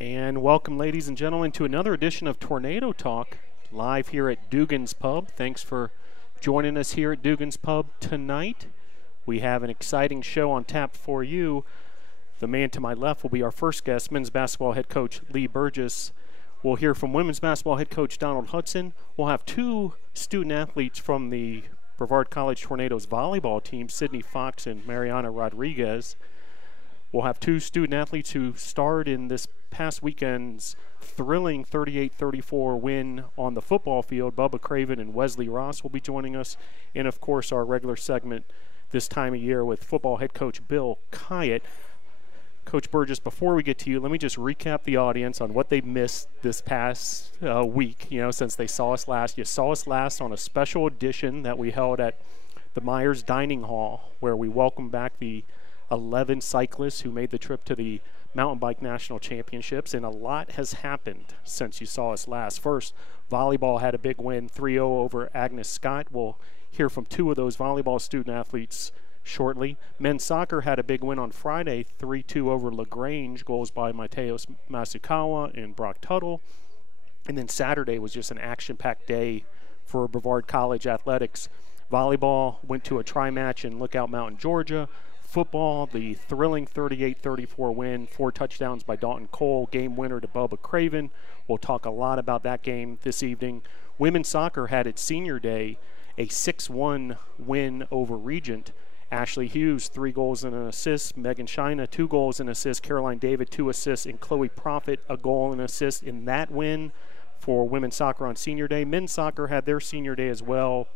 And welcome, ladies and gentlemen, to another edition of Tornado Talk, live here at Dugan's Pub. Thanks for joining us here at Dugan's Pub tonight. We have an exciting show on tap for you. The man to my left will be our first guest, men's basketball head coach Lee Burgess. We'll hear from women's basketball head coach Donald Hudson. We'll have two student athletes from the Brevard College Tornadoes volleyball team, Sydney Fox and Mariana Rodriguez. We'll have two student athletes who starred in this past weekend's thrilling 38-34 win on the football field. Bubba, Craven, and Wesley Ross will be joining us. And, of course, our regular segment this time of year with football head coach Bill Khayat. Coach Burgess, before we get to you, let me just recap the audience on what they missed this past week, since they saw us last. You saw us last on a special edition that we held at the Myers Dining Hall, where we welcomed back the 11 cyclists who made the trip to the Mountain Bike National Championships, and a lot has happened since you saw us last. First, volleyball had a big win, 3-0 over Agnes Scott. We'll hear from two of those volleyball student athletes shortly. Men's soccer had a big win on Friday, 3-2 over LaGrange, goals by Mateos Masukawa and Brock Tuttle. And then Saturday was just an action-packed day for Brevard College athletics. Volleyball went to a tri-match in Lookout Mountain, Georgia. Football, the thrilling 38-34 win, 4 touchdowns by Dalton Cole, game winner to Bubba Craven. We'll talk a lot about that game this evening. Women's soccer had its senior day, a 6-1 win over Regent. Ashley Hughes, 3 goals and an assist. Megan Shina, 2 goals and an assist. Caroline David, 2 assists. And Chloe Profit, a goal and an assist in that win for women's soccer on senior day. Men's soccer had their senior day as well.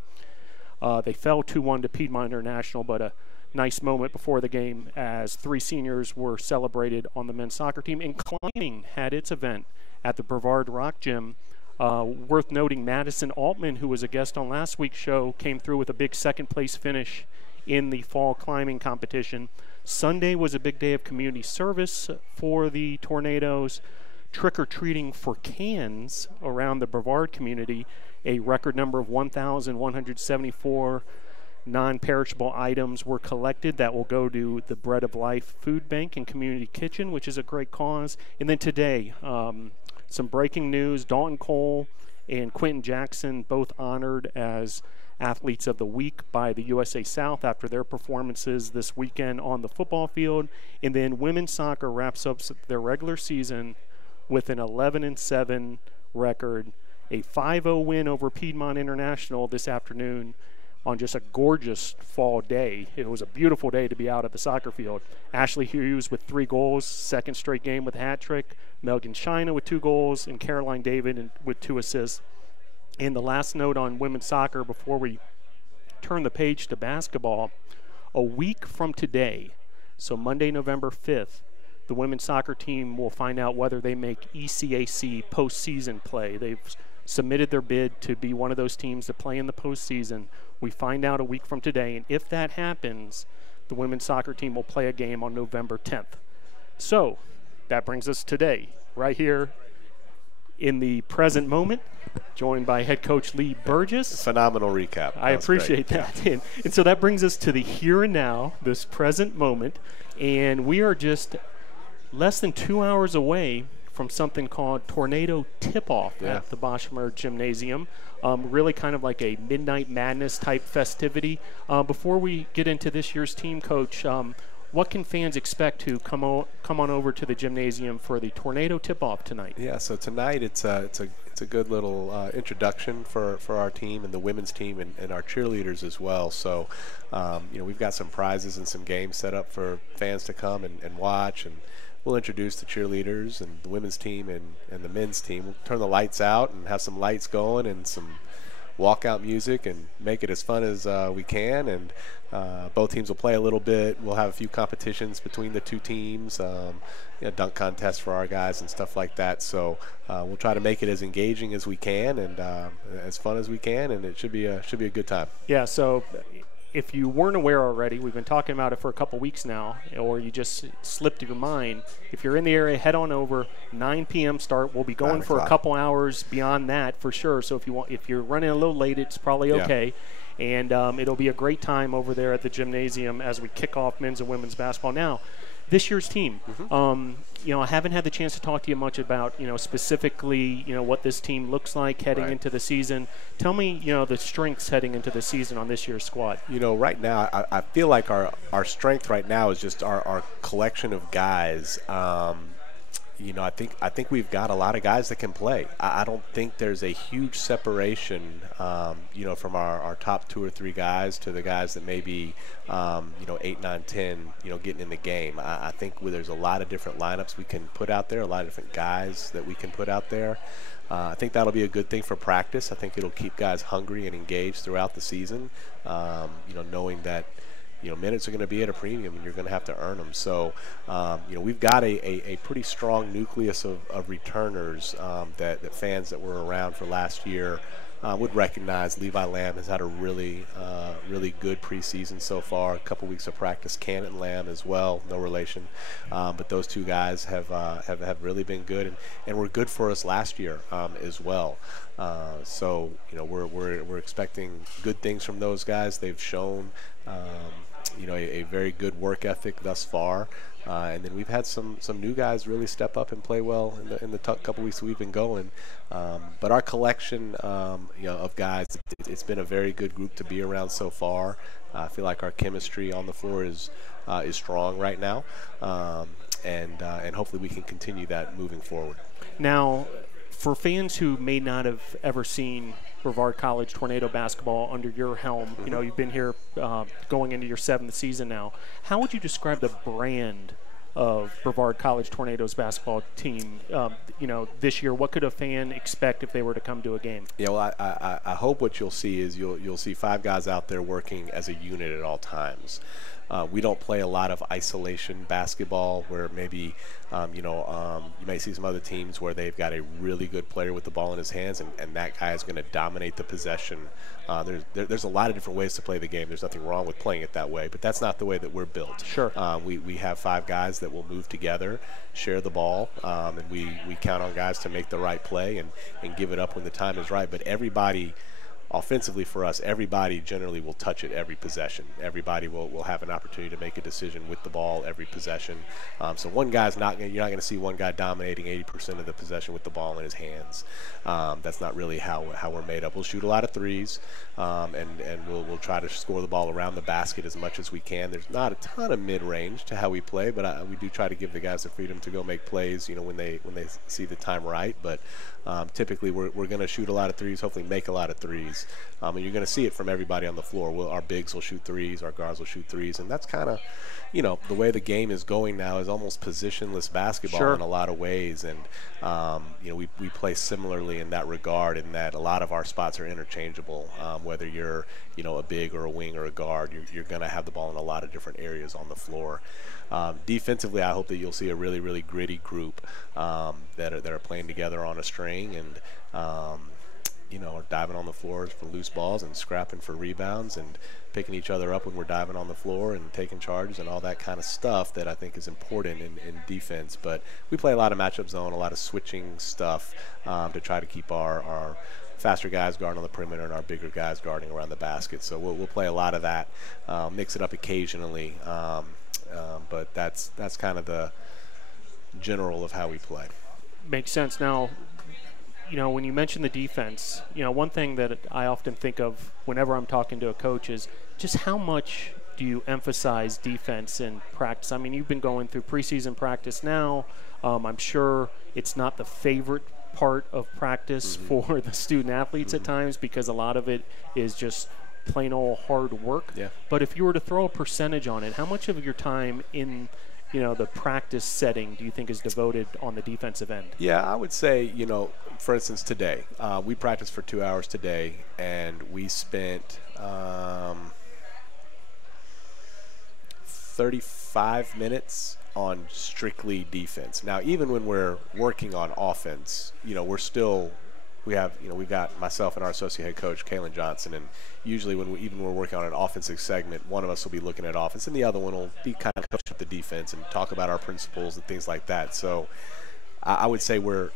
They fell 2-1 to Piedmont International, but a nice moment before the game as 3 seniors were celebrated on the men's soccer team. And climbing had its event at the Brevard Rock Gym. Worth noting, Madison Altman, who was a guest on last week's show, came through with a big second-place finish in the fall climbing competition. Sunday was a big day of community service for the Tornadoes. Trick-or-treating for cans around the Brevard community. A record number of 1,174 non-perishable items were collected that will go to the Bread of Life Food Bank and Community Kitchen, which is a great cause. And then today, some breaking news. Dalton Cole and Quentin Jackson both honored as Athletes of the Week by the USA South after their performances this weekend on the football field. And then women's soccer wraps up their regular season with an 11-7 record, a 5-0 win over Piedmont International this afternoon on just a gorgeous fall day. It was a beautiful day to be out at the soccer field. Ashley Hughes with 3 goals, second straight game with a hat trick. Megan Shina with 2 goals, and Caroline David with 2 assists. And the last note on women's soccer before we turn the page to basketball, a week from today, so Monday, November 5th, the women's soccer team will find out whether they make ECAC postseason play. They've submitted their bid to be one of those teams that play in the postseason. We find out a week from today, and if that happens, the women's soccer team will play a game on November 10th. So that brings us today, right here in the present moment, joined by head coach Lee Burgess. Phenomenal recap. I appreciate that. Yeah. And so that brings us to the here and now, this present moment, and we are just less than 2 hours away from something called Tornado Tip-Off at the Boschmer Gymnasium. Really kind of like a Midnight Madness type festivity. Before we get into this year's team, Coach, what can fans expect to come on over to the gymnasium for the Tornado Tip-Off tonight? Yeah, so tonight it's a good little introduction for our team and the women's team and our cheerleaders as well. So, we've got some prizes and some games set up for fans to come and watch, and we'll introduce the cheerleaders and the women's team and the men's team. We'll turn the lights out and have some lights going and some walkout music and make it as fun as we can. And both teams will play a little bit. We'll have a few competitions between the two teams, dunk contests for our guys and stuff like that. So we'll try to make it as engaging as we can and as fun as we can, and it should be a good time. Yeah, so if you weren't aware already, we've been talking about it for a couple weeks now, or you just slipped your mind, if you're in the area, head on over. 9 p.m. start. We'll be going for a couple hours beyond that for sure. So if you're running a little late, it's probably okay. And it'll be a great time over there at the gymnasium as we kick off men's and women's basketball. Now, this year's team. I haven't had the chance to talk to you much about, specifically, what this team looks like heading into the season. Tell me, the strengths heading into the season on this year's squad. Right now, I feel like our strength right now is just our collection of guys. I think we've got a lot of guys that can play. I don't think there's a huge separation, from our top 2 or 3 guys to the guys that may be, 8, 9, 10, getting in the game. I think there's a lot of different lineups we can put out there, a lot of different guys that we can put out there. I think that'll be a good thing for practice. I think it'll keep guys hungry and engaged throughout the season, knowing that minutes are going to be at a premium and you're going to have to earn them. So, we've got a pretty strong nucleus of returners that fans that were around for last year would recognize. Levi Lamb has had a really good preseason so far. A couple weeks of practice. Cannon Lamb as well, no relation. But those 2 guys have really been good and were good for us last year as well. So, we're expecting good things from those guys. They've shown a very good work ethic thus far, and then we've had some new guys really step up and play well in the couple weeks we've been going. But our collection, of guys, it's been a very good group to be around so far. I feel like our chemistry on the floor is strong right now, and hopefully we can continue that moving forward. Now, for fans who may not have ever seen Brevard College Tornado basketball under your helm, you've been here going into your 7th season now. How would you describe the brand of Brevard College Tornadoes basketball team, this year? What could a fan expect if they were to come to a game? Yeah, well, I hope what you'll see is you'll see 5 guys out there working as a unit at all times. We don't play a lot of isolation basketball where maybe, you may see some other teams where they've got a really good player with the ball in his hands and that guy is going to dominate the possession. There's a lot of different ways to play the game. There's nothing wrong with playing it that way, but that's not the way that we're built. Sure. We have 5 guys that will move together, share the ball, and we count on guys to make the right play and give it up when the time is right. But everybody, offensively for us, everybody generally will touch it every possession. Everybody will have an opportunity to make a decision with the ball every possession. So one guy's you're not going to see one guy dominating 80% of the possession with the ball in his hands. That's not really how we're made up. We'll shoot a lot of threes, and we'll try to score the ball around the basket as much as we can. There's not a ton of mid-range to how we play, but we do try to give the guys the freedom to go make plays, when they see the time right. But typically we're going to shoot a lot of threes, hopefully make a lot of threes. And you're going to see it from everybody on the floor. Our bigs will shoot threes, our guards will shoot threes, and that's kind of, the way the game is going now is almost positionless basketball in a lot of ways. And, we play similarly in that regard, in that a lot of our spots are interchangeable. Whether you're, a big or a wing or a guard, you're going to have the ball in a lot of different areas on the floor. Defensively, I hope that you'll see a really, really gritty group that are playing together on a string and, are diving on the floor for loose balls and scrapping for rebounds and picking each other up when we're diving on the floor and taking charges and all that kind of stuff that I think is important in defense. But we play a lot of matchup zone, a lot of switching stuff to try to keep our faster guys guarding on the perimeter and our bigger guys guarding around the basket. So we'll play a lot of that, mix it up occasionally, but that's kind of the general of how we play. Makes sense. Now, when you mention the defense, one thing that I often think of whenever I'm talking to a coach is just how much do you emphasize defense in practice? I mean, you've been going through preseason practice now. I'm sure it's not the favorite part of practice for the student athletes at times because a lot of it is just plain old hard work. Yeah. But if you were to throw a percentage on it, how much of your time in the practice setting do you think is devoted on the defensive end? Yeah, I would say, for instance, today, we practiced for 2 hours today, and we spent 35 minutes on strictly defense. Now, even when we're working on offense, we've got myself and our associate head coach, Kalen Johnson, and usually when we're working on an offensive segment, one of us will be looking at offense, and the other one will be kind of coaching up the defense and talk about our principles and things like that. So I would say we're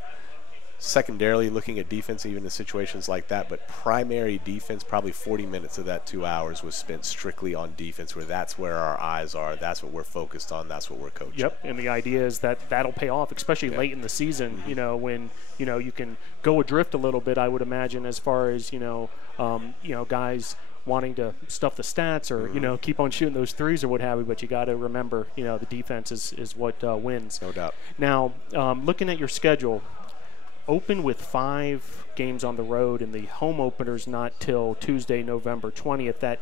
secondarily looking at defense even in situations like that, but primary defense, probably 40 minutes of that 2 hours was spent strictly on defense, where that's where our eyes are, that's what we're focused on, that's what we're coaching. Yep, and the idea is that that'll pay off, especially late in the season, you know, when, you know, you can go adrift a little bit, I would imagine, as far as, you know, guys wanting to stuff the stats or, you know, keep on shooting those threes or what have you, but you got to remember, you know, the defense is what wins. No doubt. Now, looking at your schedule, open with 5 games on the road, and the home opener's not till Tuesday, November 20th. That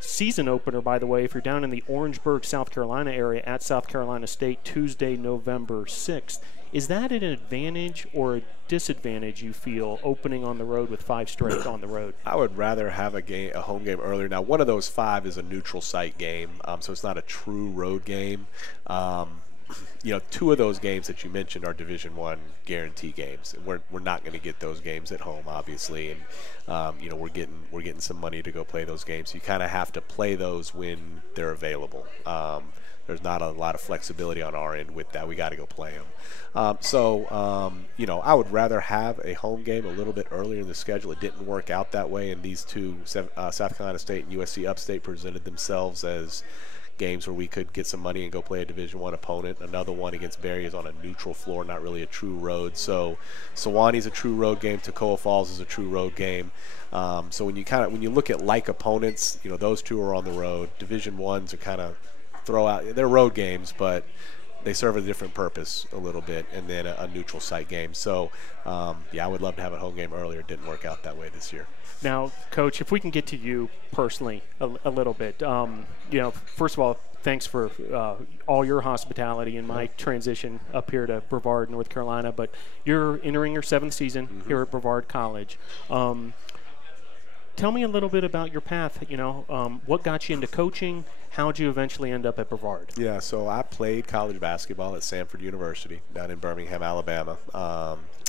season opener, by the way, if you're down in the Orangeburg, South Carolina area at South Carolina State, Tuesday, November 6th. Is that an advantage or a disadvantage, you feel, opening on the road with 5 straight on the road? I would rather have a home game earlier. Now, one of those 5 is a neutral site game, so it's not a true road game. You know, 2 of those games that you mentioned are Division I guarantee games, and we're not going to get those games at home, obviously. And you know, we're getting some money to go play those games. You kind of have to play those when they're available. There's not a lot of flexibility on our end with that. We got to go play them. You know, I would rather have a home game a little bit earlier in the schedule. It didn't work out that way, and these 2, South Carolina State and USC Upstate, presented themselves as games where we could get some money and go play a Division I opponent. Another one against Barry is on a neutral floor, not really a true road. So Sewanee a true road game. Toccoa Falls is a true road game. So when you look at like opponents, you know, those 2 are on the road. Division I's are kind of they're road games, but they serve a different purpose a little bit, and then a neutral site game. So yeah, I would love to have a home game earlier. It didn't work out that way this year. Now, Coach, if we can get to you personally a little bit, you know, first of all, thanks for all your hospitality in my transition up here to Brevard, North Carolina. But you're entering your 7th season here at Brevard College. Tell me a little bit about your path. You know, what got you into coaching? How'd you eventually end up at Brevard? Yeah, so I played college basketball at Samford University down in Birmingham, Alabama.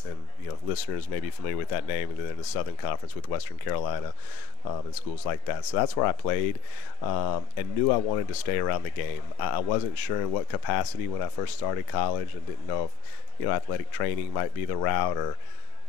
And, you know, listeners may be familiar with that name. They're in the Southern Conference with Western Carolina and schools like that. So that's where I played and knew I wanted to stay around the game. I wasn't sure in what capacity when I first started college, and didn't know if, you know, athletic training might be the route, or,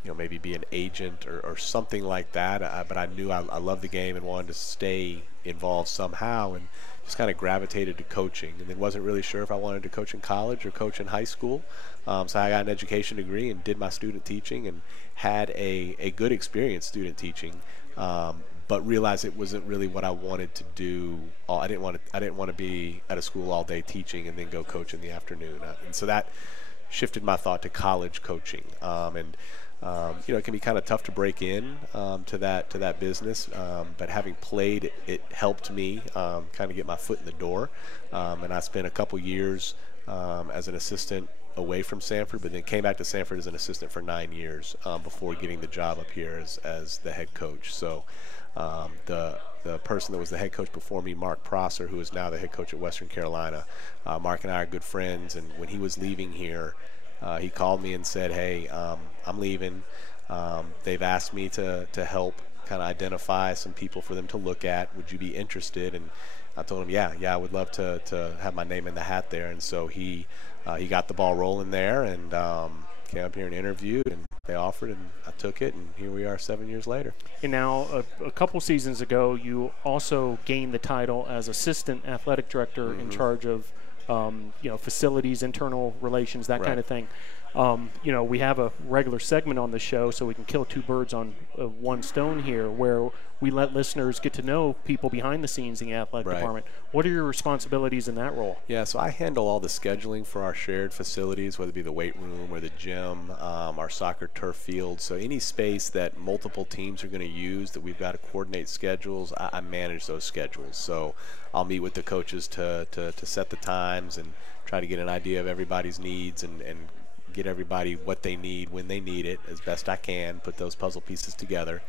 you know, maybe be an agent or something like that. But I knew I loved the game and wanted to stay involved somehow, and just kind of gravitated to coaching, and then wasn't really sure if I wanted to coach in college or coach in high school. So I got an education degree and did my student teaching, and had a good experience student teaching, but realized it wasn't really what I wanted to do. I didn't want to be at a school all day teaching and then go coach in the afternoon. And so that shifted my thought to college coaching. You know, it can be kind of tough to break in to that business, but having played, it helped me kind of get my foot in the door. And I spent a couple years as an assistant away from Samford, but then came back to Samford as an assistant for 9 years before getting the job up here as the head coach. So the person that was the head coach before me, Mark Prosser, who is now the head coach at Western Carolina, Mark and I are good friends, and when he was leaving here, he called me and said, hey, I'm leaving. They've asked me to help kind of identify some people for them to look at. Would you be interested? And I told him, yeah, I would love to have my name in the hat there. And so he got the ball rolling there, and came up here and interviewed, and they offered, and I took it, and here we are 7 years later. And now, a couple seasons ago, you also gained the title as assistant athletic director in charge of you know, facilities, internal relations, that kind of thing. You know, we have a regular segment on the show, so we can kill 2 birds on one stone here, where we let listeners get to know people behind the scenes in the athletic department. What are your responsibilities in that role? Yeah, so I handle all the scheduling for our shared facilities, whether it be the weight room or the gym, our soccer turf field. So any space that multiple teams are going to use that we've got to coordinate schedules, I manage those schedules. So I'll meet with the coaches to set the times and try to get an idea of everybody's needs, and get everybody what they need when they need it as best I can, put those puzzle pieces together.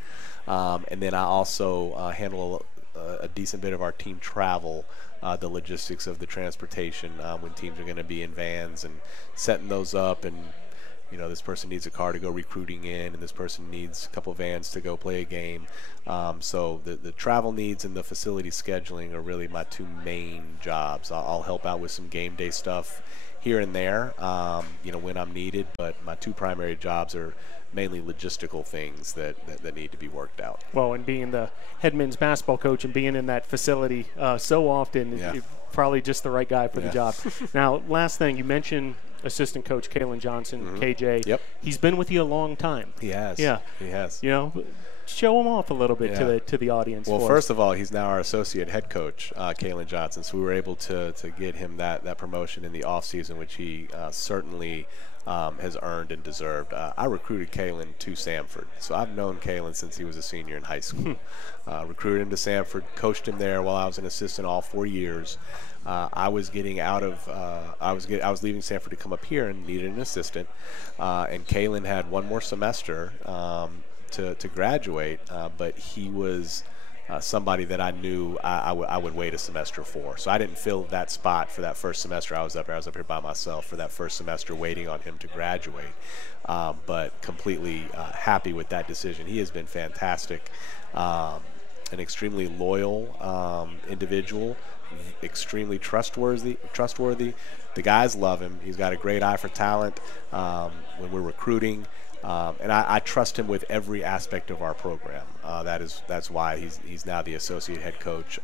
And then I also handle a decent bit of our team travel, the logistics of the transportation when teams are going to be in vans, and setting those up. And, you know, this person needs a car to go recruiting in, and this person needs a couple vans to go play a game. So the travel needs and the facility scheduling are really my 2 main jobs. I'll help out with some game day stuff here and there, you know, when I'm needed, but my 2 primary jobs are mainly logistical things that need to be worked out. Well, and being the head men's basketball coach and being in that facility so often, Yeah. probably just the right guy for the job. Now, last thing, you mentioned assistant coach Kaylin Johnson, KJ. Yep. He's been with you a long time. He has. Yeah. He has. You know, show him off a little bit to the audience. Well, first of all, he's now our associate head coach, Kaylin Johnson. So we were able to get him that promotion in the offseason, which he certainly has earned and deserved. I recruited Kaylin to Samford. So I've known Kaylin since he was a senior in high school. Recruited him to Samford, coached him there while I was an assistant all 4 years. I was getting out of I was leaving Samford to come up here and needed an assistant. And Kaylin had one more semester to graduate, but he was somebody that I knew I would wait a semester for. So I didn't fill that spot for that first semester I was up here. I was up here by myself for that first semester waiting on him to graduate. But completely happy with that decision. He has been fantastic, an extremely loyal individual, extremely trustworthy. The guys love him. He's got a great eye for talent when we're recruiting. And I trust him with every aspect of our program. That's why he's now the associate head coach.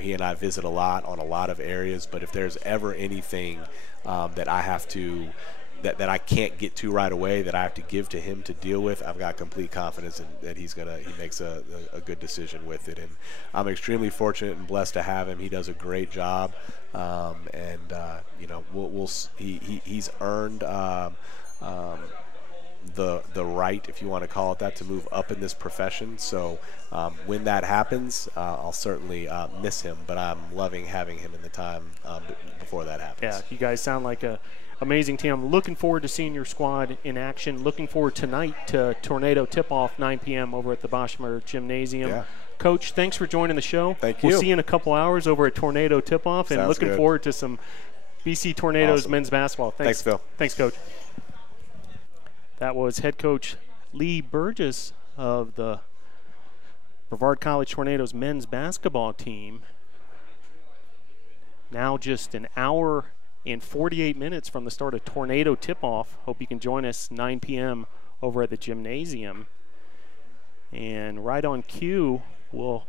He and I visit a lot on a lot of areas. But if there's ever anything that I have to that I can't get to right away, that I have to give to him to deal with, I've got complete confidence that he makes a good decision with it. And I'm extremely fortunate and blessed to have him. He does a great job, he's earned the right, if you want to call it that, to move up in this profession. So when that happens, I'll certainly miss him, but I'm loving having him in the time before that happens. Yeah, you guys sound like a amazing team. I'm looking forward to seeing your squad in action. Looking forward tonight to Tornado tip-off, 9 p.m. over at the Boschmer Gymnasium. Yeah. Coach, thanks for joining the show. Thank you. We'll see you in a couple hours over at Tornado tip-off, and looking forward to some BC Tornadoes men's basketball. Thanks, Phil. Thanks, Coach. That was head coach Lee Burgess of the Brevard College Tornadoes men's basketball team. Now just an hour and 48 minutes from the start of Tornado tip-off. Hope you can join us 9 p.m. over at the gymnasium. And right on cue, we'll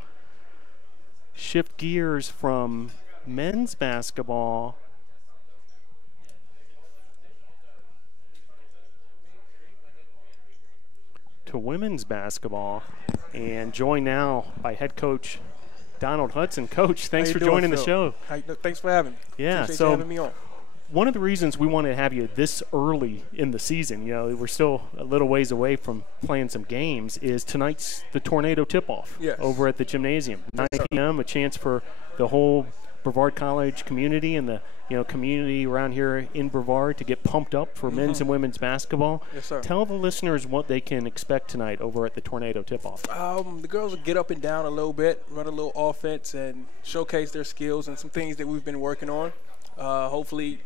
shift gears from men's basketball to women's basketball, and joined now by head coach Donald Hudson. Coach, thanks for joining the show. Thanks for having me. Yeah, Appreciate so you having me on. One of the reasons we wanted to have you this early in the season, we're still a little ways away from playing some games, is tonight's the Tornado tip-off over at the gymnasium. 9 p.m., a chance for the whole Brevard College community and the community around here in Brevard to get pumped up for men's and women's basketball. Yes, sir. Tell the listeners what they can expect tonight over at the Tornado tip-off. The girls will get up and down a little bit, run a little offense, and showcase their skills and some things that we've been working on. Hopefully,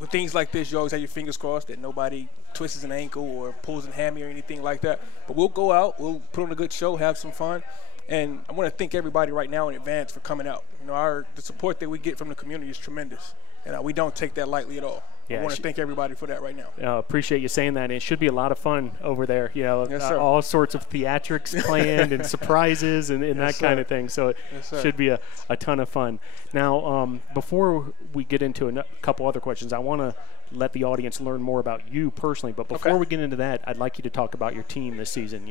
with things like this, you always have your fingers crossed that nobody twists an ankle or pulls a hammy or anything like that. But we'll go out, we'll put on a good show, have some fun. And I want to thank everybody right now in advance for coming out. The support that we get from the community is tremendous, and we don't take that lightly at all. I want to thank everybody for that right now. Appreciate you saying that. And it should be a lot of fun over there. Yes, sir. All sorts of theatrics planned and surprises and that kind of thing. So it should be a ton of fun. Now, before we get into a couple other questions, I want to let the audience learn more about you personally. But before we get into that, I'd like you to talk about your team this season.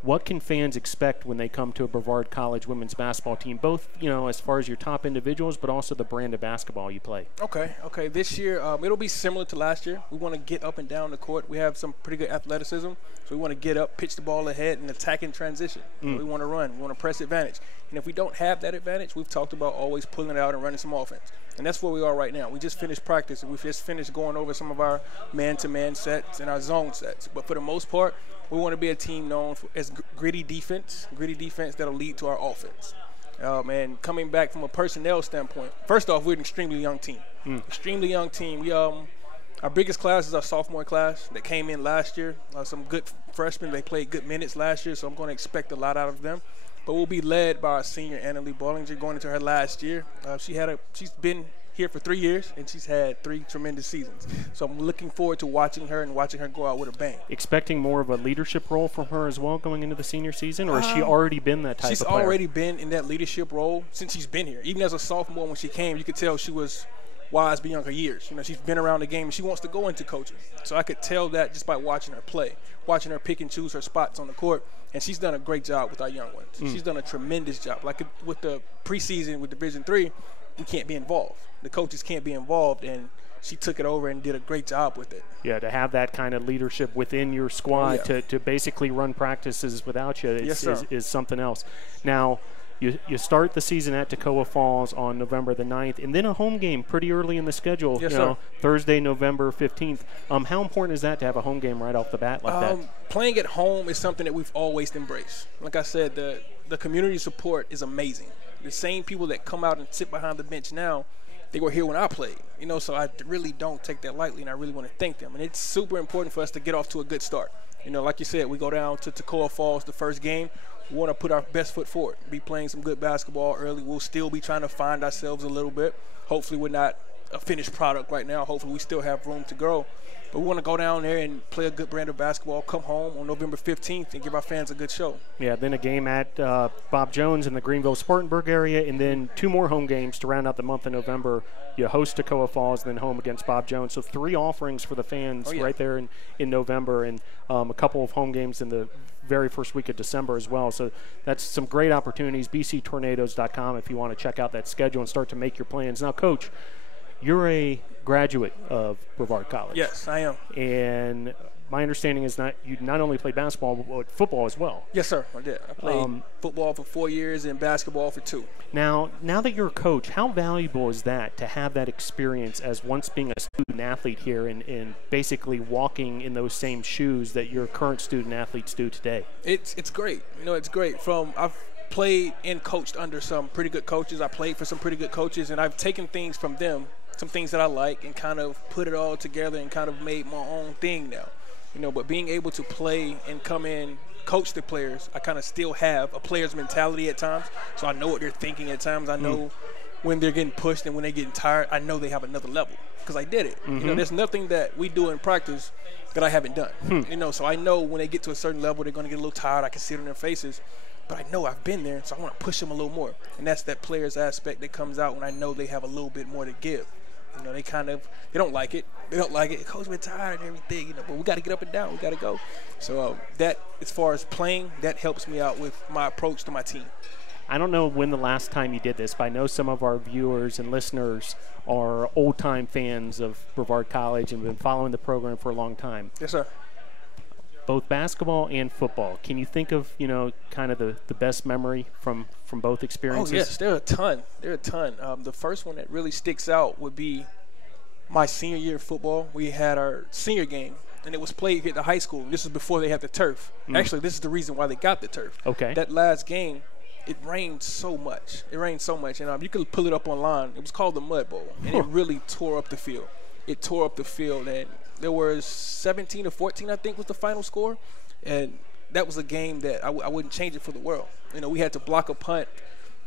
What can fans expect when they come to a Brevard College women's basketball team, both, as far as your top individuals, but also the brand of basketball you play? Okay. This year, it'll be similar to last year. We want to get up and down the court. We have some pretty good athleticism, so we want to get up, pitch the ball ahead, and attack in transition. We want to run. We want to press advantage. And if we don't have that advantage, we've talked about always pulling it out and running some offense. And that's where we are right now. We just finished practice, and we just finished going over some of our man-to-man sets and our zone sets. But for the most part, we want to be a team known as gritty defense that'll lead to our offense. And coming back from a personnel standpoint, first off, we're an extremely young team. Extremely young team. We our biggest class is our sophomore class that came in last year. Some good freshmen. They played good minutes last year, so I'm going to expect a lot out of them. But we'll be led by our senior, Anna Lee Bollinger, going into her last year. She's been here for 3 years, and she's had 3 tremendous seasons. So I'm looking forward to watching her and watching her go out with a bang. Expecting more of a leadership role from her as well going into the senior season, or has she already been that type of player? She's already been in that leadership role since she's been here. Even as a sophomore when she came, you could tell she was wise beyond her years. You know, she's been around the game, and she wants to go into coaching. So I could tell that just by watching her play, watching her pick and choose her spots on the court. And she's done a great job with our young ones. She's done a tremendous job. Like with the preseason with Division III, we can't be involved. The coaches can't be involved, and she took it over and did a great job with it. Yeah, to have that kind of leadership within your squad to basically run practices without you is something else. Now, you start the season at Toccoa Falls on November the 9th, and then a home game pretty early in the schedule, Thursday, November 15th. How important is that to have a home game right off the bat like that? Playing at home is something that we've always embraced. Like I said, the community support is amazing. The same people that come out and sit behind the bench now, they were here when I played. You know, so I really don't take that lightly, and I really want to thank them. And it's super important for us to get off to a good start. You know, like you said, we go down to Toccoa Falls the first game. We want to put our best foot forward, be playing some good basketball early. We'll still be trying to find ourselves a little bit. Hopefully we're not a finished product right now. Hopefully we still have room to grow. But we want to go down there and play a good brand of basketball, come home on November 15th and give our fans a good show. Yeah, then a game at Bob Jones in the Greenville-Spartanburg area, and then 2 more home games to round out the month of November. You host Toccoa Falls, then home against Bob Jones. So 3 offerings for the fans right there in November, and a couple of home games in the very first week of December as well. So that's some great opportunities. bctornadoes.com if you want to check out that schedule and start to make your plans. Now, Coach, you're a graduate of Brevard College. Yes, I am. And my understanding is you not only played basketball, but football as well. Yes, sir, I did. I played football for 4 years and basketball for 2. Now that you're a coach, how valuable is that to have that experience as once being a student athlete here and basically walking in those same shoes that your current student athletes do today? It's great. You know, it's great. I've played and coached under some pretty good coaches. I played for some pretty good coaches, and I've taken things from them, some things that I like, and kind of put it all together and kind of made my own thing now. You know, but being able to play and come in, coach the players, I kind of still have a player's mentality at times. So I know what they're thinking at times. I know when they're getting pushed and when they're getting tired, I know they have another level because I did it. You know, there's nothing that we do in practice that I haven't done. You know, so I know when they get to a certain level, they're going to get a little tired. I can see it on their faces. But I know I've been there, so I want to push them a little more. And that's that player's aspect that comes out when I know they have a little bit more to give. You know, they don't like it. They don't like it. Coach, we're tired and everything, you know, but we got to get up and down. We got to go. So that, as far as playing, that helps me out with my approach to my team. I don't know when the last time you did this, but I know some of our viewers and listeners are old-time fans of Brevard College and been following the program for a long time. Yes, sir. Both basketball and football. Can you think of, you know, kind of the best memory from both experiences? Oh, yes, there are a ton. The first one that really sticks out would be my senior year of football. We had our senior game, and it was played at the high school. This was before they had the turf. Actually, this is the reason why they got the turf. Okay. That last game, it rained so much. And you can pull it up online. It was called the Mud Bowl, and it really tore up the field. And there was 17 or 14, I think, was the final score. And that was a game that I wouldn't change it for the world. You know, we had to block a punt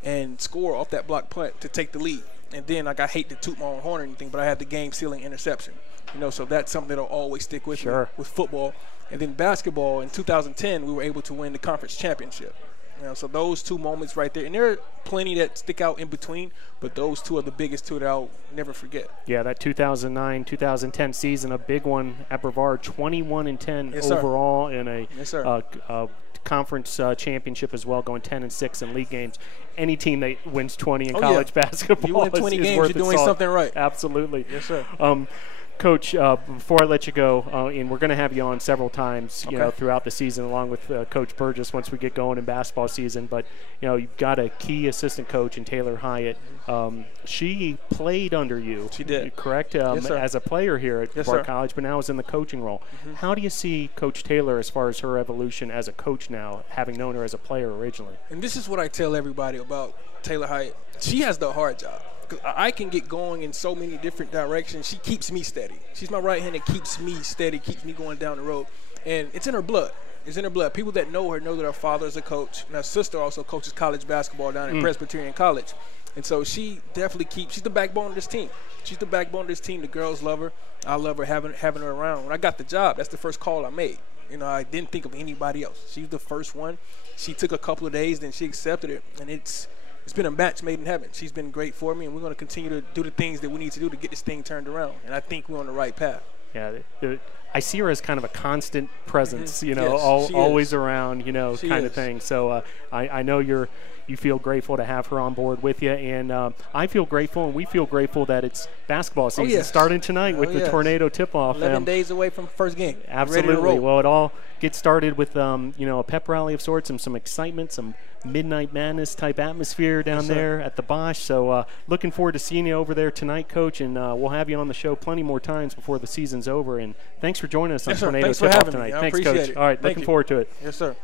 and score off that block punt to take the lead. And then, like, I hate to toot my own horn or anything, but I had the game-sealing interception. You know, so that's something that'll always stick with me with football. And then basketball, in 2010, we were able to win the conference championship. You know, so those 2 moments right there, and there are plenty that stick out in between, but those 2 are the biggest 2 that I'll never forget. Yeah, that 2009-2010 season, a big one at Brevard, 21-10 overall in a conference championship as well, going 10-6 in league games. Any team that wins 20 in college basketball, you win 20 games, you're doing something right. Absolutely. Yes, sir. Coach, before I let you go, and we're going to have you on several times, you know, throughout the season, along with Coach Burgess once we get going in basketball season. But you know, you've got a key assistant coach in Taylor Hyatt. She played under you. She did. Correct? Yes, sir. As a player here at Brevard College, but now is in the coaching role. How do you see Coach Taylor as far as her evolution as a coach now, having known her as a player originally? And this is what I tell everybody about Taylor Hyatt. She has the hard job. Because I can get going in so many different directions. She keeps me steady. She's my right hand that keeps me steady, keeps me going down the road. And it's in her blood. It's in her blood. People that know her know that her father is a coach, and her sister also coaches college basketball down at Presbyterian College. And so she definitely she's the backbone of this team. She's the backbone of this team. The girls love her. I love her having her around. When I got the job, that's the first call I made. You know, I didn't think of anybody else. She was the first one. She took a couple of days, then she accepted it, and it's been a match made in heaven. She's been great for me, and we're going to continue to do the things that we need to do to get this thing turned around. And I think we're on the right path. Yeah, I see her as kind of a constant presence, you know, Yes, always around, you know, She kind is. of thing. So I know you feel grateful to have her on board with you, and I feel grateful, and we feel grateful that it's basketball season yes. starting tonight with the yes. tornado tip-off. 11 days away from first game. Absolutely. Ready to roll. Well, it all gets started with you know, a pep rally of sorts and some excitement, some Midnight Madness type atmosphere down there at the Bosch. So looking forward to seeing you over there tonight, Coach, and we'll have you on the show plenty more times before the season's over. And thanks for joining us on Yes, sir. Tornado Thanks for Tip-Off having me. tonight. I Thanks, appreciate Coach. it. All right, Thank looking you. forward to it. Yes, sir.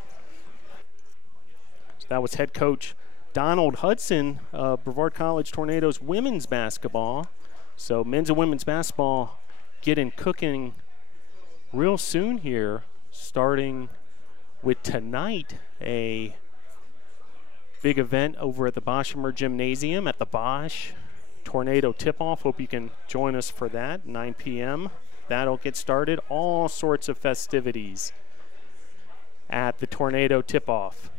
So that was head coach Donald Hudson, Brevard College Tornadoes women's basketball. So men's and women's basketball getting cooking real soon here, starting with tonight, a big event over at the Boshemer Gymnasium at the Bosch Tornado Tip-Off. Hope you can join us for that, 9 p.m. That'll get started. All sorts of festivities at the Tornado Tip-Off.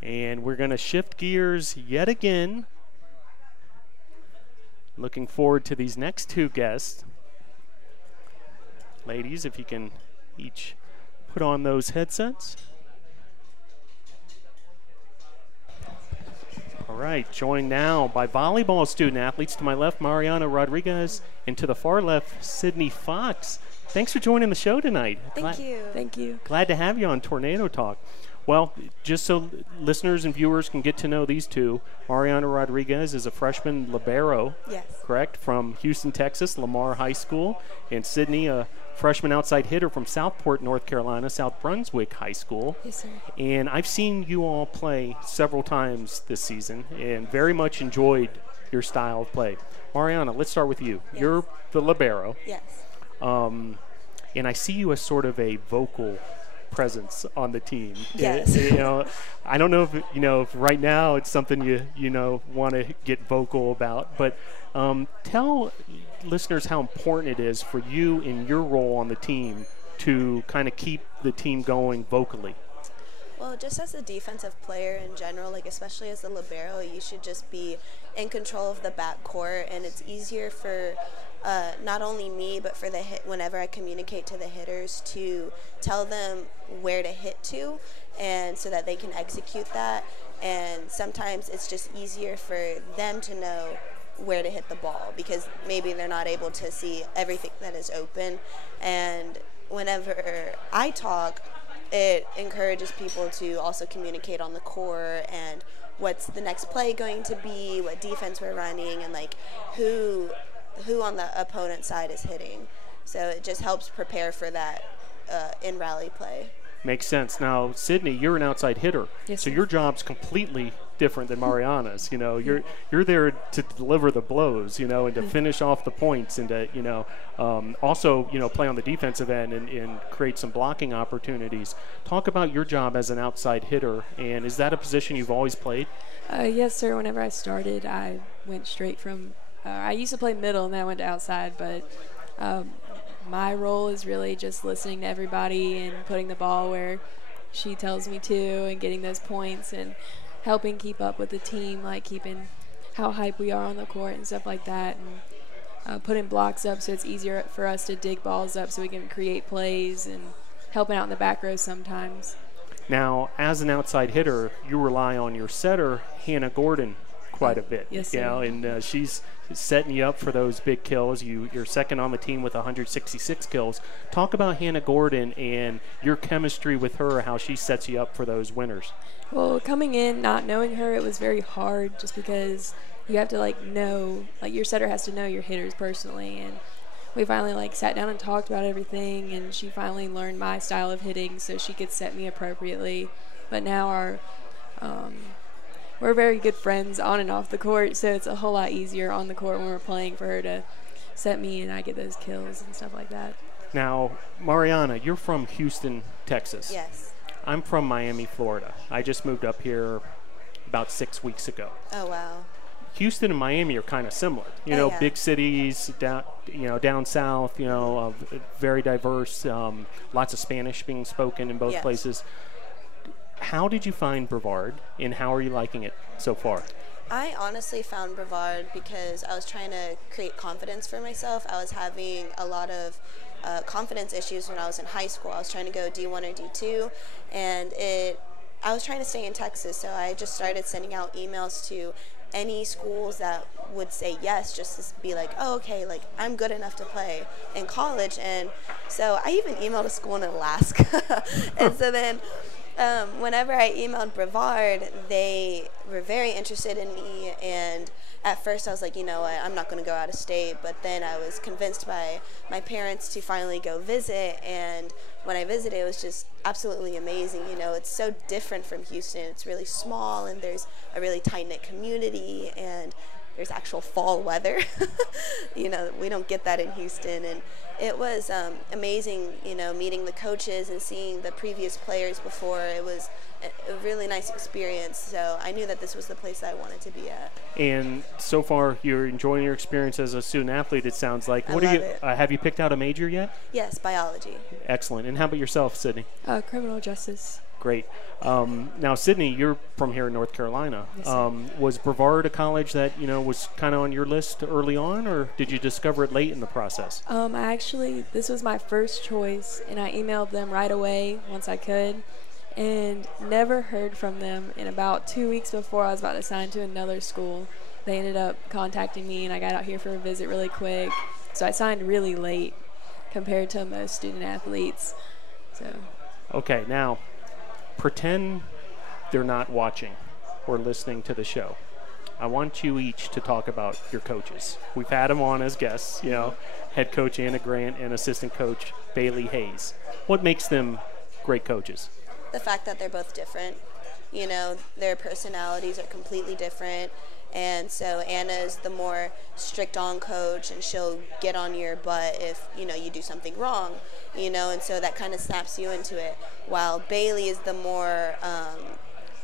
And we're going to shift gears yet again. Looking forward to these next two guests. Ladies, if you can each put on those headsets. All right, joined now by volleyball student athletes. To my left, Mariana Rodriguez, and to the far left, Sydney Fox. Thanks for joining the show tonight. Thank you. Thank you. Glad to have you on Tornado Talk. Well, just so listeners and viewers can get to know these two, Mariana Rodriguez is a freshman libero, Yes. correct, from Houston, Texas, Lamar High School, and Sydney, a freshman outside hitter from Southport, North Carolina, South Brunswick High School. Yes, sir. And I've seen you all play several times this season and very much enjoyed your style of play. Mariana, let's start with you. Yes. You're the libero, Yes. and I see you as sort of a vocal presence on the team. Yes. You know, I don't know if right now it's something you want to get vocal about, but tell listeners how important it is for you in your role on the team to kind of keep the team going vocally. Well, just as a defensive player in general, like especially as a libero, you should just be in control of the backcourt, and it's easier for not only me, but for the whenever I communicate to the hitters to tell them where to hit to, and so that they can execute that. And sometimes it's just easier for them to know where to hit the ball because maybe they're not able to see everything that is open. And whenever I talk, it encourages people to also communicate on the court and what's the next play going to be, what defense we're running, and like who on the opponent's side is hitting. So it just helps prepare for that in rally play. Makes sense. Now, Sydney, you're an outside hitter, Yes, so sir. your job's completely different than Mariana's. You know, you're there to deliver the blows, you know, and to finish off the points, and to also play on the defensive end and create some blocking opportunities. Talk about your job as an outside hitter, and is that a position you've always played? Yes, sir. Whenever I started, I went straight from I used to play middle, and then I went to outside, but my role is really just listening to everybody and putting the ball where she tells me to and getting those points and helping keep up with the team, like keeping how hype we are on the court and stuff like that, and putting blocks up so it's easier for us to dig balls up so we can create plays and helping out in the back row sometimes. Now, as an outside hitter, you rely on your setter, Hannah Gordon, quite a bit. Yes, You sir. know, and she's setting you up for those big kills. You're second on the team with 166 kills. Talk about Hannah Gordon and your chemistry with her, how she sets you up for those winners. Well, coming in, not knowing her, it was very hard just because you have to know, your setter has to know your hitters personally. And we finally sat down and talked about everything, and she finally learned my style of hitting so she could set me appropriately. But now we're very good friends on and off the court, so it's a whole lot easier on the court when we're playing for her to set me and I get those kills and stuff like that. Now, Mariana, you're from Houston, Texas. Yes. I'm from Miami, Florida. I just moved up here about 6 weeks ago. Oh, wow. Houston and Miami are kind of similar. You know, yeah. big cities down south. Very diverse. Lots of Spanish being spoken in both Yes. places. How did you find Brevard, and how are you liking it so far? I honestly found Brevard because I was trying to create confidence for myself. I was having a lot of confidence issues when I was in high school. I was trying to go D1 or D2, and I was trying to stay in Texas, so I just started sending out emails to any schools that would say yes, just to be like, oh, okay, like I'm good enough to play in college. And so I even emailed a school in Alaska. And so then whenever I emailed Brevard, they were very interested in me. And at first I was like, you know what, I'm not going to go out of state. But then I was convinced by my parents to finally go visit. And when I visited, it was just absolutely amazing. You know, it's so different from Houston. It's really small, and there's a really tight-knit community, and there's actual fall weather. You know, we don't get that in Houston. And it was amazing, you know, meeting the coaches and seeing the previous players before. It was a really nice experience. So I knew that this was the place that I wanted to be at. And so far, you're enjoying your experience as a student athlete, it sounds like. I love it. Have you picked out a major yet? Yes, biology. Excellent. And how about yourself, Sydney? Criminal justice. Great. Now, Sydney, you're from here in North Carolina. Yes, Was Brevard a college that, was kind of on your list early on, or did you discover it late in the process? This was my first choice, and I emailed them right away once I could, and never heard from them. And about 2 weeks before I was about to sign to another school, they ended up contacting me, and I got out here for a visit really quick. So I signed really late compared to most student athletes. So. Okay, now pretend they're not watching or listening to the show. I want you each to talk about your coaches. We've had them on as guests, head coach Anna Grant and assistant coach Bailey Hayes. What makes them great coaches? The fact that they're both different. You know, their personalities are completely different. And so Anna's the more strict on coach, and she'll get on your butt if, you do something wrong, and so that kind of snaps you into it. While Bailey is the more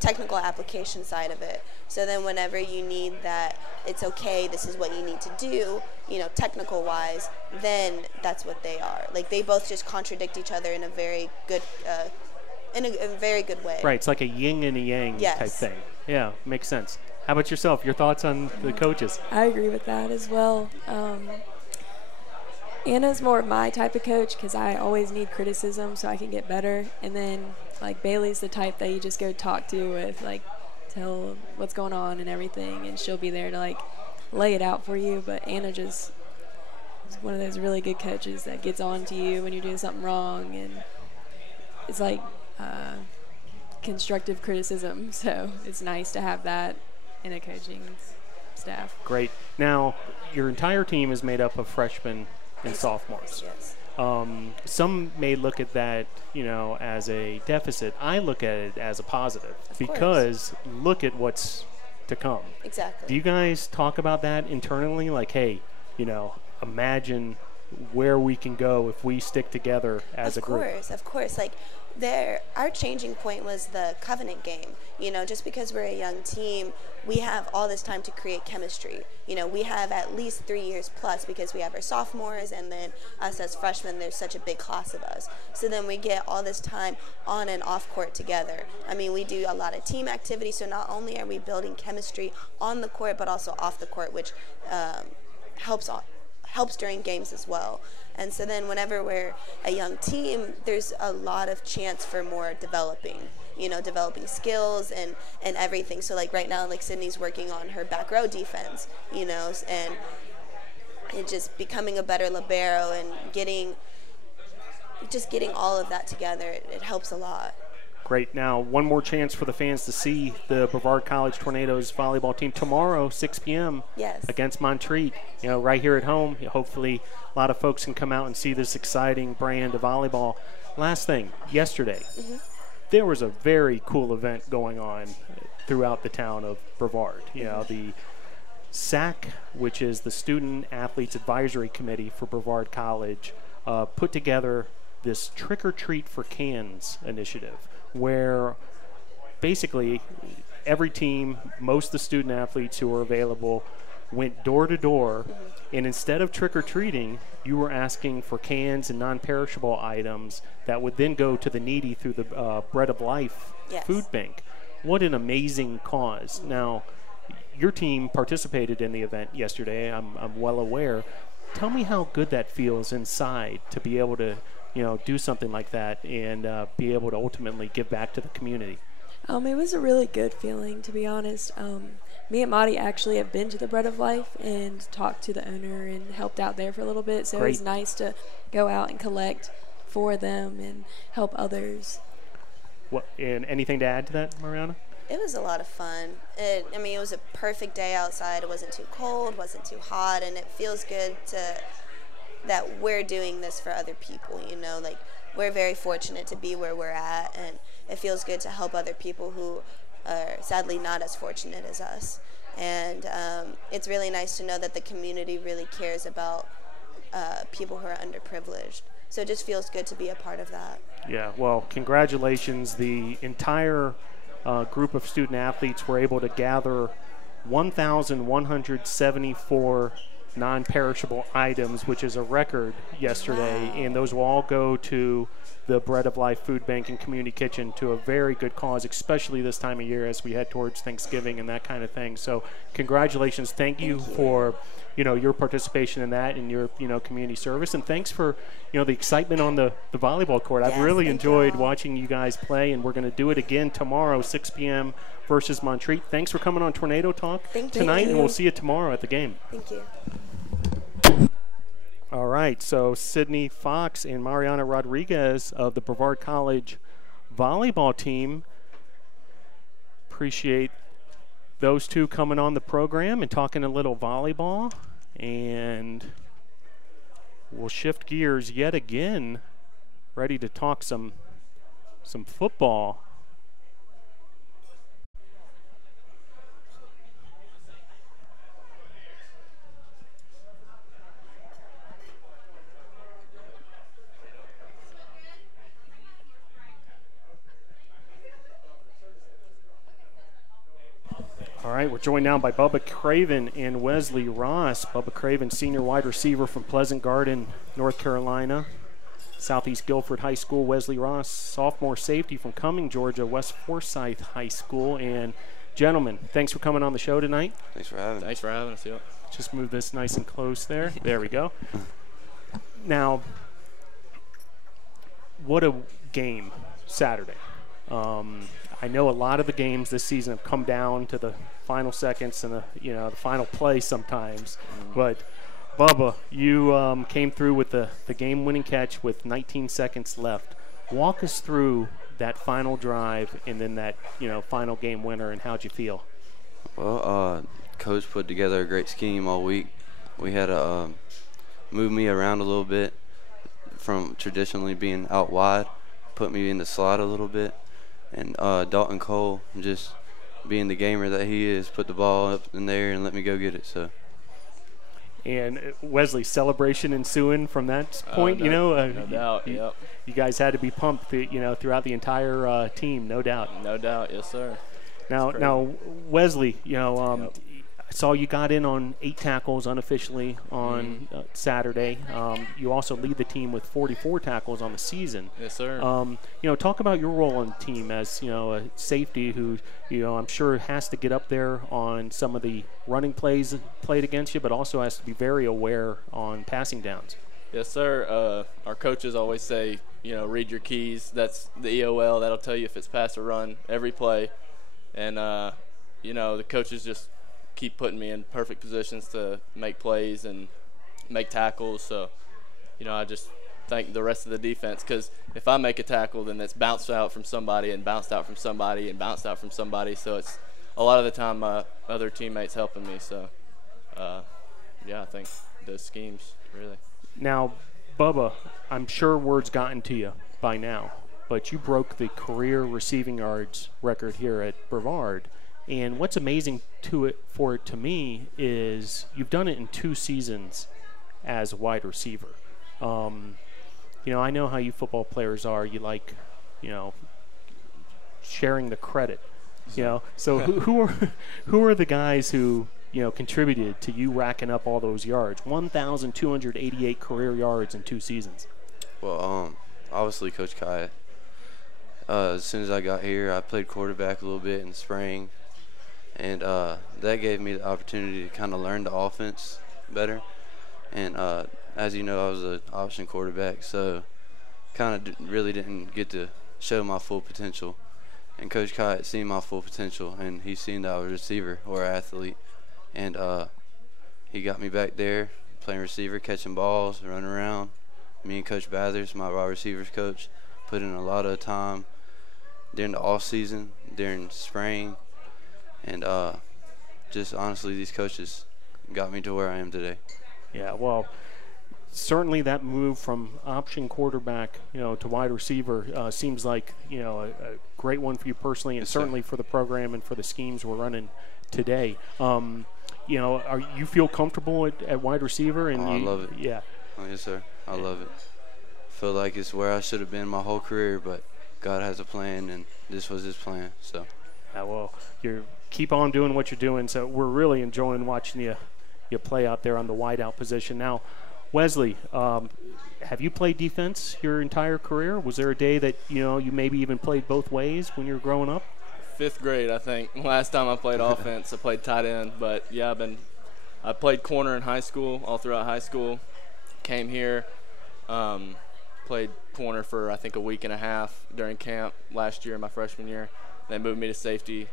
technical application side of it. So then whenever you need that, it's okay, this is what you need to do, technical wise, then that's what they are. Like, they both just contradict each other in a very good way. Right, it's like a yin and a yang type thing. Yeah, makes sense. How about yourself? Your thoughts on the coaches? I agree with that as well. Anna's more my type of coach because I always need criticism so I can get better. And then, Bailey's the type that you just go talk to with, tell what's going on and everything, and she'll be there to, lay it out for you. But Anna just is one of those really good coaches that gets on to you when you're doing something wrong. And it's constructive criticism. So it's nice to have that in a coaching staff. Great. Now, your entire team is made up of freshmen and sophomores. Yes. Some may look at that, as a deficit. I look at it as a positive because look at what's to come. Exactly. Do you guys talk about that internally? Like, hey, imagine where we can go if we stick together as a group. Of course. Our changing point was the Covenant game. Just because we're a young team, we have all this time to create chemistry. We have at least 3 years plus because we have our sophomores, and then us as freshmen, there's such a big class of us. So then we get all this time on and off court together. I mean, we do a lot of team activity, so not only are we building chemistry on the court, but also off the court, which helps during games as well. And so then whenever we're a young team, there's a lot of chance for more developing skills and everything. So right now, Sydney's working on her back row defense, and just becoming a better libero and getting all of that together, it helps a lot. Great. Now, one more chance for the fans to see the Brevard College Tornadoes volleyball team tomorrow, 6 p.m. Yes. Against Montreat, right here at home. Hopefully a lot of folks can come out and see this exciting brand of volleyball. Last thing, yesterday, there was a very cool event going on throughout the town of Brevard. The SAC, which is the Student Athletes Advisory Committee for Brevard College, put together this Trick or Treat for Cans initiative, where basically every team, most of the student athletes who were available, went door to door, and instead of trick or treating, you were asking for cans and non-perishable items that would then go to the needy through the Bread of Life food bank. What an amazing cause. Now, your team participated in the event yesterday. I'm well aware. Tell me how good that feels inside to be able to, do something like that and be able to ultimately give back to the community. It was a really good feeling, to be honest. Me and Maddie actually have been to the Bread of Life and talked to the owner and helped out there for a little bit. So Great. It was nice to go out and collect for them and help others. And anything to add to that, Mariana? It was a lot of fun. It was a perfect day outside. It wasn't too cold, wasn't too hot, and it feels good that we're doing this for other people, like we're very fortunate to be where we're at, and it feels good to help other people who are sadly not as fortunate as us. And it's really nice to know that the community really cares about people who are underprivileged. So it just feels good to be a part of that. Yeah, well, congratulations. The entire group of student athletes were able to gather 1,174 non-perishable items, which is a record yesterday. Wow. And those will all go to the Bread of Life Food Bank and Community Kitchen, to a very good cause, especially this time of year as we head towards Thanksgiving and that kind of thing. So congratulations. Thank you for your participation in that and your community service, and thanks for the excitement on the volleyball court. Yes, I've really enjoyed watching you guys play, and we're going to do it again tomorrow, 6 p.m. versus Montreat. Thanks for coming on Tornado Talk tonight, and we'll see you tomorrow at the game. Thank you. All right, so Sydney Fox and Mariana Rodriguez of the Brevard College volleyball team. Appreciate those two coming on the program and talking a little volleyball. And we'll shift gears yet again, ready to talk some football. All right, we're joined now by Bubba Craven and Wesley Ross. Bubba Craven, senior wide receiver from Pleasant Garden, North Carolina, Southeast Guilford High School. Wesley Ross, sophomore safety from Cumming, Georgia, West Forsyth High School. And gentlemen, thanks for coming on the show tonight. Thanks for having us. Thanks for having us. Yep. Just move this nice and close there. There we go. Now, what a game Saturday. I know a lot of the games this season have come down to the final seconds and the final play sometimes. But Bubba, you came through with the game-winning catch with 19 seconds left. Walk us through that final drive and then that final game winner, and how'd you feel? Well, coach put together a great scheme all week. We had to move me around a little bit from traditionally being out wide, put me in the slot a little bit. And Dalton Cole, just being the gamer that he is, put the ball up in there and let me go get it. So. And Wesley, celebration ensuing from that point. No doubt. Yep. You guys had to be pumped, throughout the entire team, no doubt. No doubt, yes, sir. Now, Wesley, I saw you got in on 8 tackles unofficially on Saturday. You also lead the team with 44 tackles on the season. Yes, sir. Talk about your role on the team as a safety who I'm sure has to get up there on some of the running plays played against you, but also has to be very aware on passing downs. Yes, sir. Our coaches always say, read your keys. That's the EOL. That'll tell you if it's pass or run every play. And the coaches just keep putting me in perfect positions to make plays and make tackles. So, I just thank the rest of the defense, because if I make a tackle, then it's bounced out from somebody and bounced out from somebody and bounced out from somebody. So it's a lot of the time my other teammates helping me. So, I think those schemes really. Now, Bubba, I'm sure word's gotten to you by now, but you broke the career receiving yards record here at Brevard. And what's amazing to me is you've done it in 2 seasons as a wide receiver. I know how you football players are. You like, sharing the credit. So who are the guys who contributed to you racking up all those yards? 1,288 career yards in 2 seasons. Well, obviously Coach Khayat. As soon as I got here, I played quarterback a little bit in the spring, and that gave me the opportunity to kind of learn the offense better. And as you know, I was an option quarterback, so kind of really didn't get to show my full potential. And Coach Khayat seen my full potential, and he seen that I was a receiver or athlete. And he got me back there playing receiver, catching balls, running around. Me and Coach Bathers, my wide receivers coach, put in a lot of time during the off season, during spring, and just honestly, these coaches got me to where I am today. Yeah, well, certainly that move from option quarterback, to wide receiver seems like, a great one for you personally, and certainly for the program and for the schemes we're running today. You feel comfortable at wide receiver? And I love it. Yeah. Oh, yes, sir. I love it. Feel like it's where I should have been my whole career, but God has a plan, and this was His plan. So. Yeah, well, you keep on doing what you're doing. So we're really enjoying watching you play out there on the wideout position. Now, Wesley, have you played defense your entire career? Was there a day that you maybe even played both ways when you were growing up? 5th grade, I think. Last time I played offense, I played tight end. But yeah, I played corner in high school, all throughout high school. Came here, played corner for I think a week and a half during camp last year, my freshman year. They moved me to safety,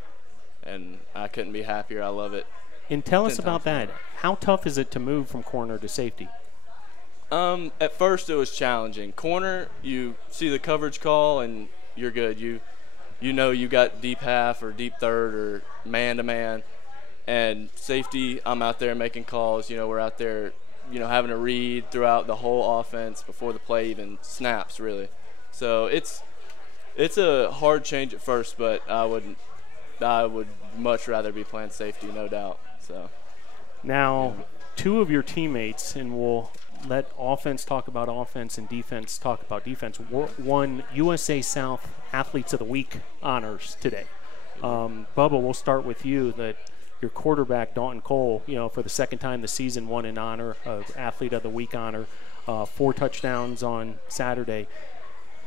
and I couldn't be happier. I love it. And tell us about that. How tough is it to move from corner to safety? At first it was challenging. Corner, you see the coverage call and you're good. You know you got deep half or deep third or man-to-man. And safety, I'm out there making calls. We're out there, having to read throughout the whole offense before the play even snaps, really. So it's a hard change at first, but I would much rather be playing safety, no doubt. So now, 2 of your teammates, and we'll let offense talk about offense and defense talk about defense, won USA South Athletes of the Week honors today. Bubba, we'll start with you. That your quarterback, Dalton Cole, for the second time this season, won an honor of Athlete of the Week honor, 4 touchdowns on Saturday.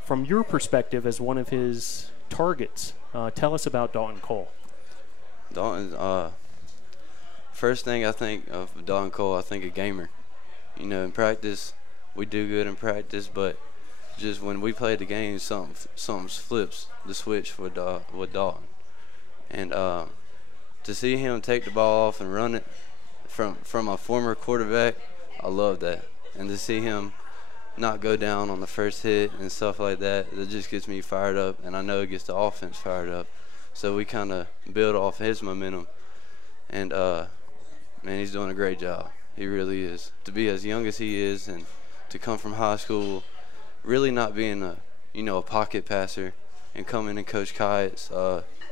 From your perspective as one of his targets, tell us about Dalton Cole. Dalton, first thing I think of Dalton Cole, I think a gamer. In practice, we do good in practice, but just when we play the game, something flips the switch with Dalton. And to see him take the ball off and run it from a former quarterback, I love that. And to see him not go down on the first hit and stuff like that, it just gets me fired up, and I know it gets the offense fired up. So we kind of build off his momentum. And, man, he's doing a great job. He really is. To be as young as he is and to come from high school, really not being a pocket passer and coming in Coach Khayat's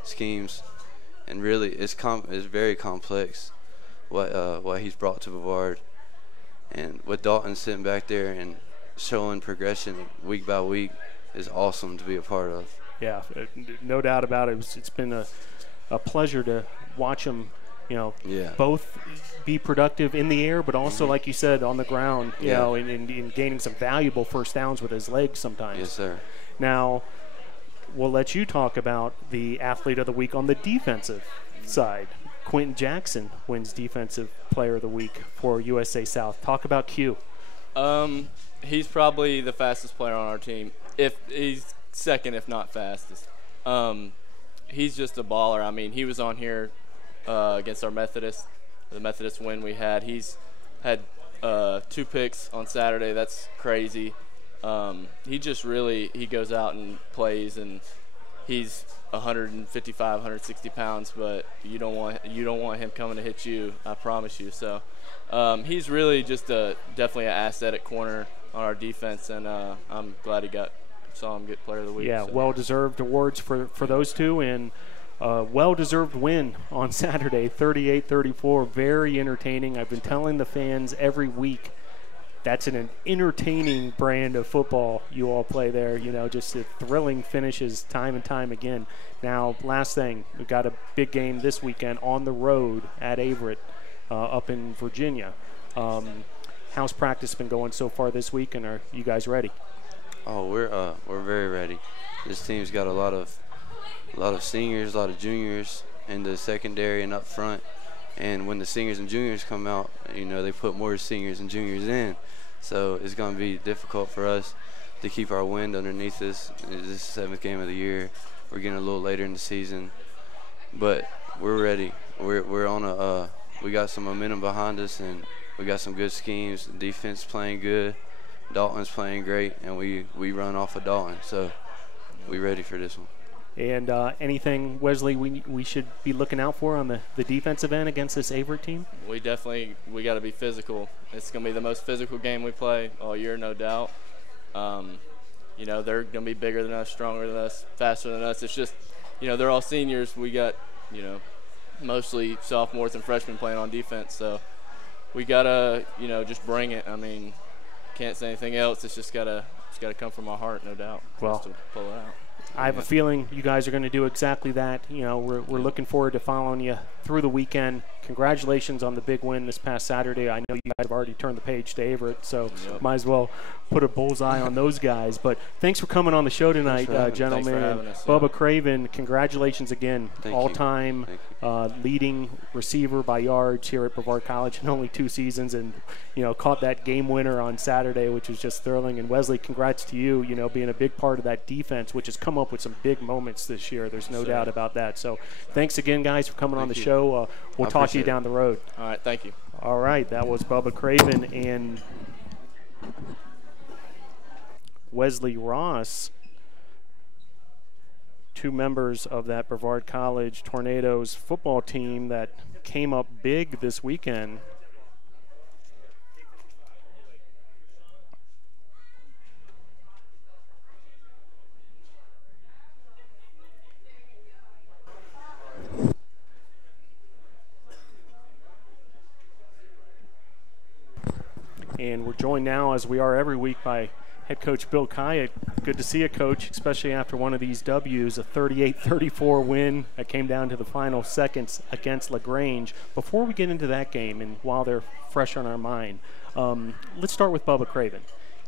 schemes, and really it's very complex what he's brought to Brevard. And with Dalton sitting back there and showing progression week by week is awesome to be a part of. Yeah, no doubt about it. It's been a pleasure to watch him, both be productive in the air, but also, like you said, on the ground, in gaining some valuable first downs with his legs sometimes. Yes, sir. Now, we'll let you talk about the Athlete of the Week on the defensive side. Quentin Jackson wins Defensive Player of the Week for USA South. Talk about Q. He's probably the fastest player on our team. If he's second, if not fastest. He's just a baller. I mean, he was on here against our the Methodist win we had. He's had 2 picks on Saturday. That's crazy. He just he goes out and plays, and he's 155, 160 pounds, but you don't want him coming to hit you, I promise you. So he's really just definitely an asset at corner on our defense, and I'm glad saw him get Player of the Week. Yeah, so. well-deserved awards for those 2, and well-deserved win on Saturday, 38-34. Very entertaining. I've been telling the fans every week, that's an entertaining brand of football you all play there. You know, just the thrilling finishes time and time again. Now, last thing, we've got a big game this weekend on the road at Averett up in Virginia. How's practice been going so far this week, and are you guys ready? Oh, we're very ready. This team's got a lot of seniors, a lot of juniors in the secondary and up front. And when the seniors and juniors come out, you know, they put more seniors and juniors in. So it's going to be difficult for us to keep our wind underneath us. This is the 7th game of the year. We're getting a little later in the season, but we're ready. We're on we got some momentum behind us, and we got some good schemes. The defense playing good. Dalton's playing great, and we run off of Dalton. So we ready for this one. And anything, Wesley, we should be looking out for on the defensive end against this Averett team? We got to be physical. It's going to be the most physical game we play all year, no doubt. You know, they're going to be bigger than us, stronger than us, faster than us. It's just, you know, they're all seniors. We got, you know, mostly sophomores and freshmen playing on defense. So we got to, you know, just bring it. I mean, can't say anything else. It's just got to come from our heart, no doubt, well, to pull it out. I have a feeling you guys are going to do exactly that. You know, we're looking forward to following you through the weekend. Congratulations on the big win this past Saturday. I know you guys have already turned the page to Averett, so might as well put a bullseye on those guys. But thanks for coming on the show tonight, gentlemen. And Bubba Craven, congratulations again. All-time leading receiver by yards here at Brevard College in only 2 seasons, and, you know, caught that game winner on Saturday, which was just thrilling. And Wesley, congrats to you, you know, being a big part of that defense, which has come up with some big moments this year. There's no doubt about that. So thanks again, guys, for coming on the show. We'll talk to you down the road. All right, thank you. All right, that was Bubba Craven and Wesley Ross, 2 members of that Brevard College Tornadoes football team that came up big this weekend. And we're joined now, as we are every week, by head coach Bill Khayat. Good to see you, Coach, especially after one of these W's, a 38-34 win that came down to the final seconds against LaGrange. Before we get into that game, and while they're fresh on our mind, let's start with Bubba Craven.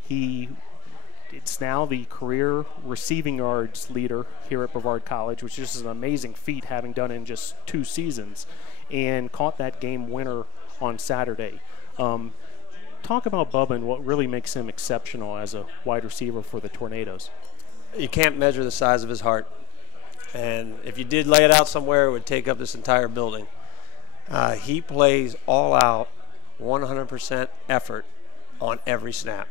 It's now the career receiving yards leader here at Brevard College, which is an amazing feat, having done it in just 2 seasons, and caught that game winner on Saturday. Talk about Bubba and what really makes him exceptional as a wide receiver for the Tornadoes. You can't measure the size of his heart. And if you did lay it out somewhere, it would take up this entire building. He plays all out, 100% effort on every snap.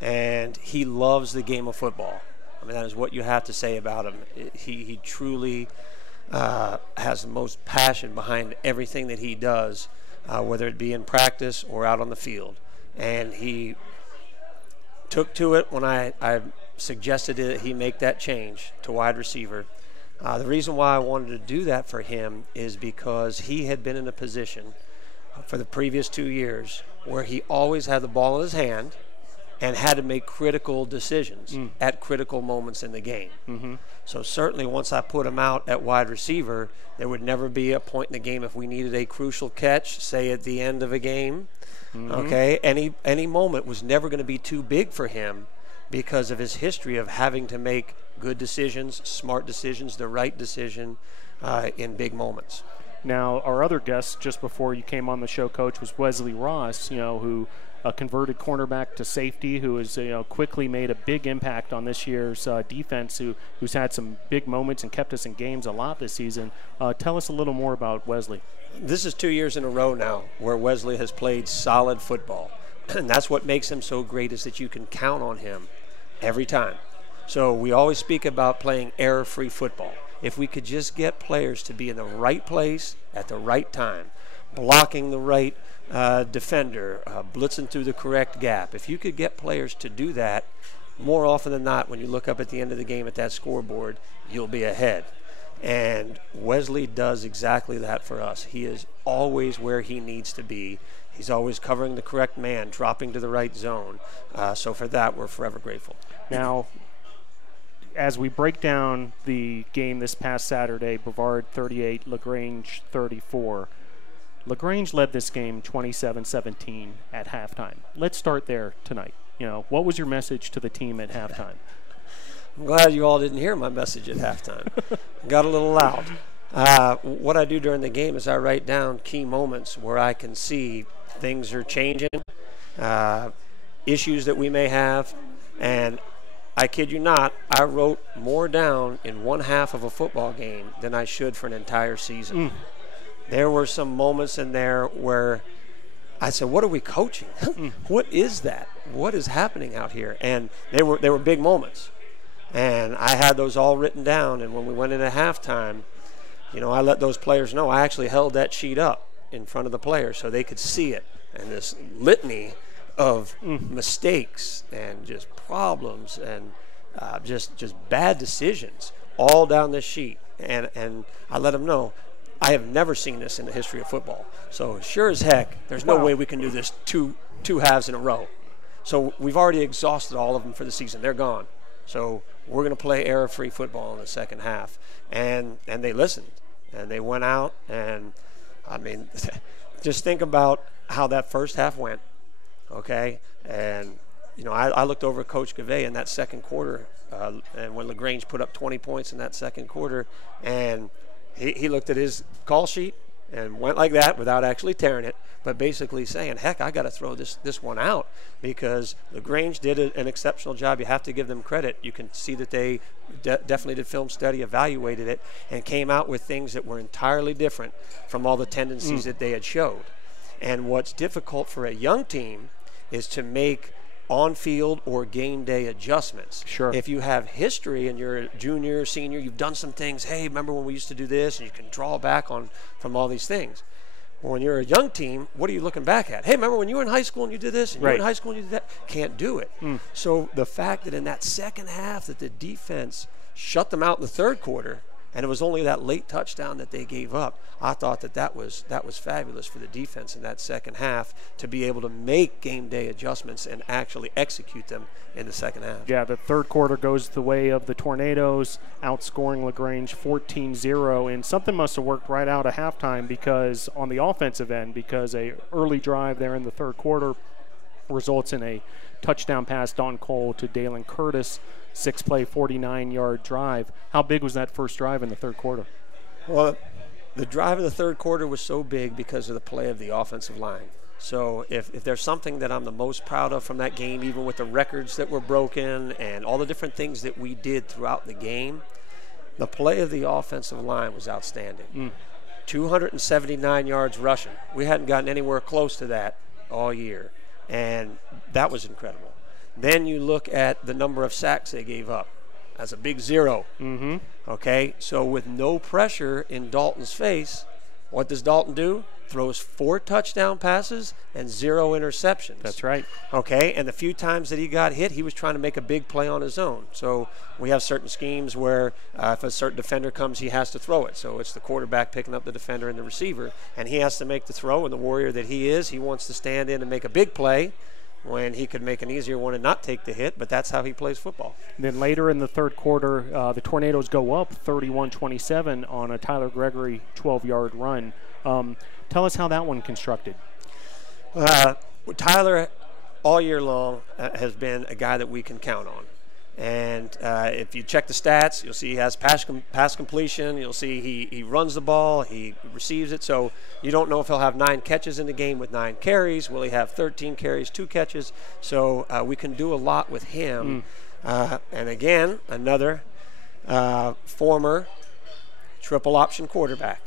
And he loves the game of football. I mean, that is what you have to say about him. He truly has the most passion behind everything that he does, whether it be in practice or out on the field. And he took to it when I suggested that he make that change to wide receiver. The reason why I wanted to do that for him is because he had been in a position for the previous 2 years where he always had the ball in his hand and had to make critical decisions at critical moments in the game. So certainly once I put him out at wide receiver, there would never be a point in the game if we needed a crucial catch, say at the end of a game. Okay, any moment was never going to be too big for him because of his history of having to make good decisions, smart decisions, the right decision in big moments. Now, our other guest just before you came on the show, Coach, was Wesley Ross, you know, who converted cornerback to safety, who has, you know, quickly made a big impact on this year's defense, who's had some big moments and kept us in games a lot this season. Tell us a little more about Wesley. This is 2 years in a row now where Wesley has played solid football. And that's what makes him so great, is that you can count on him every time. So we always speak about playing error-free football. If we could just get players to be in the right place at the right time, blocking the right defender, blitzing through the correct gap. If you could get players to do that, more often than not, when you look up at the end of the game at that scoreboard, you'll be ahead. And Wesley does exactly that for us. He is always where he needs to be. He's always covering the correct man, dropping to the right zone. So for that, we're forever grateful. Now, as we break down the game this past Saturday, Brevard 38, LaGrange 34. LaGrange led this game 27-17 at halftime. Let's start there tonight. What was your message to the team at halftime? I'm glad you all didn't hear my message at halftime. Got a little loud. What I do during the game is I write down key moments where I can see things are changing, issues that we may have, and I kid you not, I wrote more down in one half of a football game than I should for an entire season. There were some moments in there where I said, what are we coaching? What is that? What is happening out here? And they were big moments. And I had those all written down, and when we went into halftime, I let those players know. I actually held that sheet up in front of the players so they could see it. And this litany of mistakes and just problems and just bad decisions all down this sheet. And I let them know, I have never seen this in the history of football. So sure as heck, there's no way we can do this two halves in a row. So we've already exhausted all of them for the season. They're gone. So we're going to play error-free football in the second half. And they listened. And they went out. And, I mean, just think about how that first half went. Okay, and I looked over at Coach Gavay in that second quarter, and when LaGrange put up 20 points in that second quarter, and he looked at his call sheet and went like that without actually tearing it, but basically saying, heck, I got to throw this one out because LaGrange did an exceptional job. You have to give them credit. You can see that they definitely did film study, evaluated it, and came out with things that were entirely different from all the tendencies that they had showed. And what's difficult for a young team is to make on-field or game day adjustments. Sure. If you have history and you're a junior, senior, you've done some things, hey, remember when we used to do this, and you can draw back from all these things. Well, when you're a young team, what are you looking back at? Hey, remember when you were in high school and you did this, and you were in high school and you did that? Can't do it. So the fact that in that second half that the defense shut them out in the third quarter, and it was only that late touchdown that they gave up, I thought that was fabulous for the defense in that second half to be able to make game day adjustments and actually execute them in the second half. Yeah, the third quarter goes the way of the Tornadoes, outscoring LaGrange 14-0, and something must have worked right out of halftime because on the offensive end, because a early drive there in the third quarter results in a touchdown pass, Don Cole to Dalen Curtis, 6-play, 49-yard drive. How big was that first drive in the third quarter? Well, the drive in the third quarter was so big because of the play of the offensive line. So if there's something that I'm the most proud of from that game, even with the records that were broken and all the different things that we did throughout the game, the play of the offensive line was outstanding. 279 yards rushing. We hadn't gotten anywhere close to that all year, and that was incredible. Then you look at the number of sacks they gave up. That's a big 0. Okay, so with no pressure in Dalton's face, what does Dalton do? Throws 4 touchdown passes and 0 interceptions. That's right. Okay, and the few times that he got hit, he was trying to make a big play on his own. So we have certain schemes where if a certain defender comes, he has to throw it. So it's the quarterback picking up the defender and the receiver, and he has to make the throw, and the warrior that he is, he wants to stand in and make a big play when he could make an easier one and not take the hit, but that's how he plays football. Then later in the third quarter, the Tornadoes go up 31-27 on a Tyler Gregory 12-yard run. Tell us how that one constructed. Tyler, all year long, has been a guy that we can count on. And if you check the stats, you'll see he has pass completion. You'll see he runs the ball, he receives it. So you don't know if he'll have 9 catches in the game with 9 carries. Will he have 13 carries, 2 catches? So we can do a lot with him. And again, another former triple option quarterback.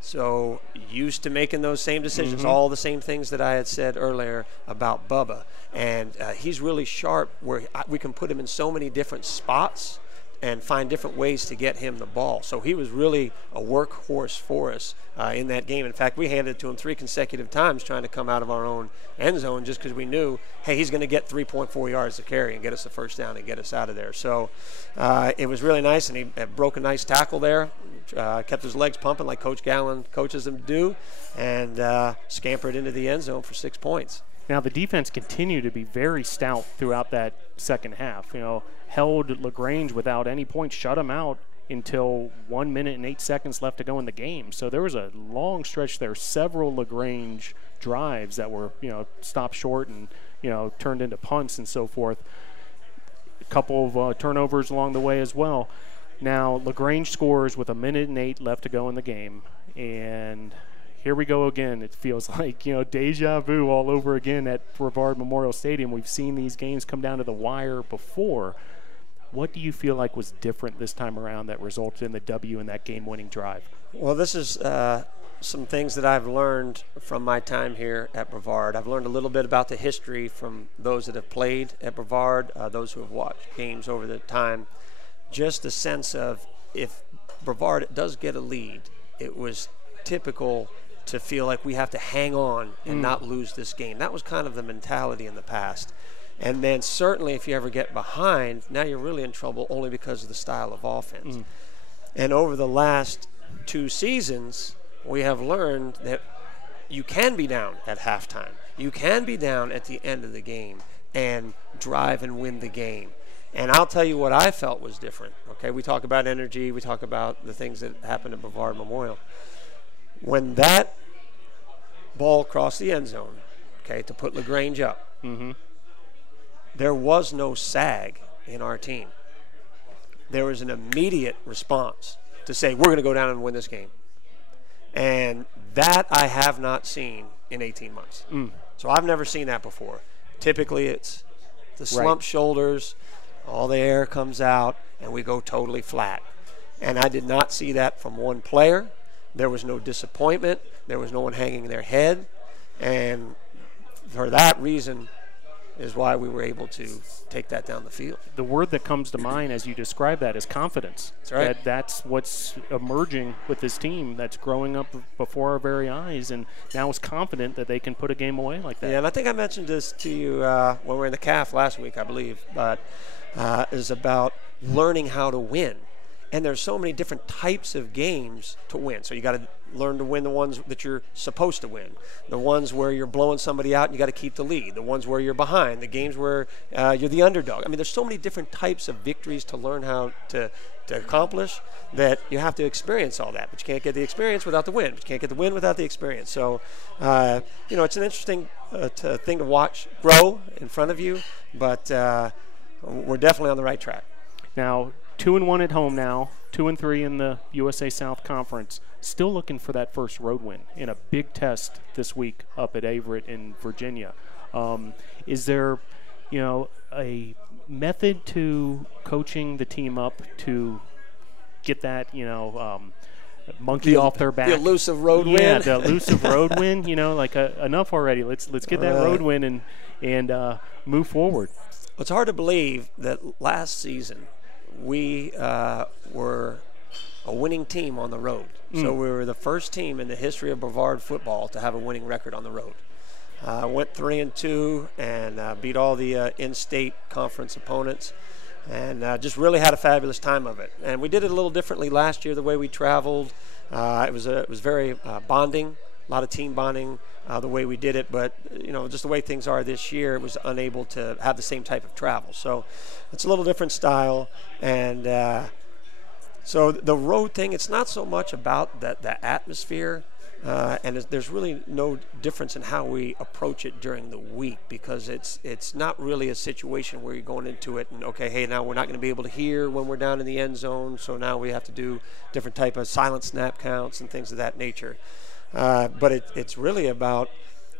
So used to making those same decisions, all the same things that I had said earlier about Bubba. And he's really sharp where we can put him in so many different spots and find different ways to get him the ball. So he was really a workhorse for us in that game. In fact, we handed it to him 3 consecutive times trying to come out of our own end zone just because we knew, hey, he's going to get 3.4 yards to carry and get us the first down and get us out of there. So it was really nice, and he broke a nice tackle there, kept his legs pumping like Coach Gallen coaches him to do, and scampered into the end zone for 6 points. Now, the defense continued to be very stout throughout that second half. Held LaGrange without any points, shut him out until 1 minute and 8 seconds left to go in the game. So there was a long stretch there, several LaGrange drives that were, stopped short and, turned into punts and so forth. A couple of turnovers along the way as well. Now, LaGrange scores with 1 minute and 8 left to go in the game, and here we go again. It feels like, deja vu all over again at Brevard Memorial Stadium. We've seen these games come down to the wire before. What do you feel like was different this time around that resulted in the W in that game-winning drive? Well, this is some things that I've learned from my time here at Brevard. I've learned a little bit about the history from those that have played at Brevard, those who have watched games over the time. Just a sense of, if Brevard does get a lead, it was typical to feel like we have to hang on and not lose this game. That was kind of the mentality in the past. And then certainly if you ever get behind, now you're really in trouble only because of the style of offense. And over the last 2 seasons, we have learned that you can be down at halftime. You can be down at the end of the game and drive and win the game. And I'll tell you what I felt was different. Okay, we talk about energy. We talk about the things that happened at Brevard Memorial. When that ball crossed the end zone, okay, to put LaGrange up, there was no sag in our team. There was an immediate response to say, we're going to go down and win this game. And that I have not seen in 18 months. So I've never seen that before. Typically it's the slumped shoulders, all the air comes out, and we go totally flat. And I did not see that from one player. There was no disappointment. There was no one hanging their head. And for that reason is why we were able to take that down the field. The word that comes to mind as you describe that is confidence. That's right. That's what's emerging with this team that's growing up before our very eyes, and now is confident that they can put a game away like that. Yeah, and I think I mentioned this to you when we were in the CAF last week, I believe, but is about learning how to win. And there's so many different types of games to win. So you got to learn to win the ones that you're supposed to win. The ones where you're blowing somebody out and you got to keep the lead. The ones where you're behind. The games where you're the underdog. I mean, there's so many different types of victories to learn how to accomplish that you have to experience all that. But you can't get the experience without the win. But you can't get the win without the experience. So, it's an interesting thing to watch grow in front of you. But we're definitely on the right track. Now, 2-1 at home now, 2-3 in the USA South Conference. Still looking for that first road win in a big test this week up at Averett in Virginia. Is there, a method to coaching the team up to get that, monkey off their back? The elusive road win. Yeah, the elusive road win. Enough already. Let's get that road win and move forward. It's hard to believe that last season we were a winning team on the road. So we were the first team in the history of Brevard football to have a winning record on the road. Went 3-2 and beat all the in-state conference opponents, and just really had a fabulous time of it. And we did it a little differently last year, the way we traveled. It was very bonding, a lot of team bonding, the way we did it. But just the way things are this year, it was unable to have the same type of travel. So it's a little different style. And so the road thing, it's not so much about the atmosphere. And there's really no difference in how we approach it during the week, because it's not really a situation where you're going into it and, okay, hey, now we're not going to be able to hear when we're down in the end zone, so now we have to do different type of silent snap counts and things of that nature. But it's really about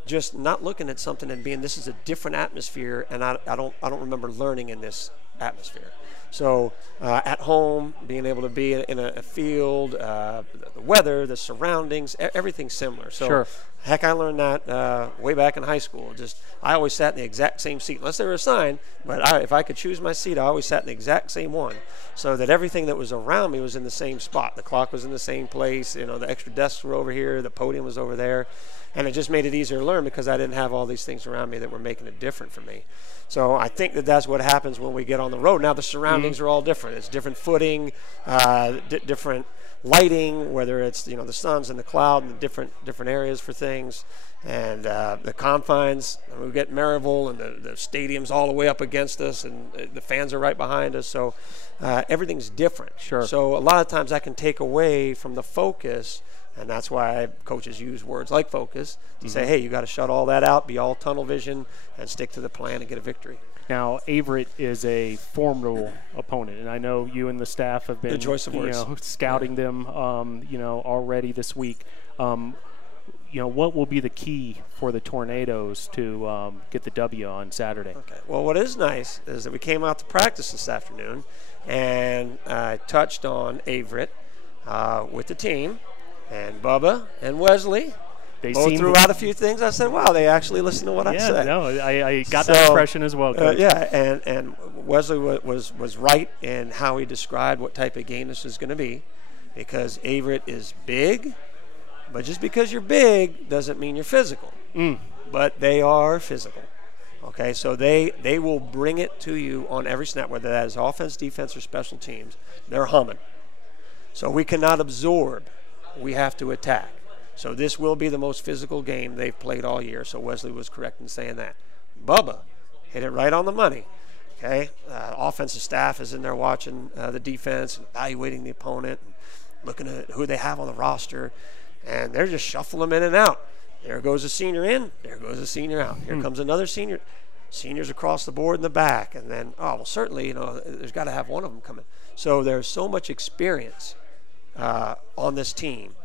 just not looking at something and being, this is a different atmosphere, and I don't remember learning in this atmosphere. So at home, being able to be in a field, the weather, the surroundings, everything's similar. So sure. Heck, I learned that way back in high school. I always sat in the exact same seat, unless they were assigned. But if I could choose my seat, I always sat in the exact same one, so that everything that was around me was in the same spot. The clock was in the same place. The extra desks were over here. The podium was over there. And it just made it easier to learn because I didn't have all these things around me that were making it different for me. So I think that's what happens when we get on the road. Now the surroundings are all different. It's different footing, different lighting, whether it's the sun's in the cloud and the different areas for things, and the confines. We get Maryville and the stadium's all the way up against us, and the fans are right behind us. So everything's different. Sure. So a lot of times that can take away from the focus, and that's why coaches use words like focus to say, hey, you got to shut all that out, be all tunnel vision, and stick to the plan and get a victory. Now, Averett is a formidable opponent, and I know you and the staff have been Good choice of words. Scouting them already this week. What will be the key for the Tornadoes to get the W on Saturday? Okay. Well, what is nice is that we came out to practice this afternoon, and I touched on Averett with the team, and Bubba and Wesley. They both threw out a few things. I said, wow, they actually listened to what I said. Yeah, no, I got that impression as well, Coach. And Wesley was right in how he described what type of game this is going to be, because Averett is big, but just because you're big doesn't mean you're physical. But they are physical. Okay, so they will bring it to you on every snap, whether that is offense, defense, or special teams. They're humming. So we cannot absorb. We have to attack. So this will be the most physical game they've played all year. So Wesley was correct in saying that. Bubba hit it right on the money. Okay, offensive staff is in there watching the defense and evaluating the opponent, and looking at who they have on the roster, and they're just shuffling them in and out. There goes a senior in. There goes a senior out. Here comes another senior. Seniors across the board in the back, and then certainly there's got to have one of them coming. So there's so much experience on this team.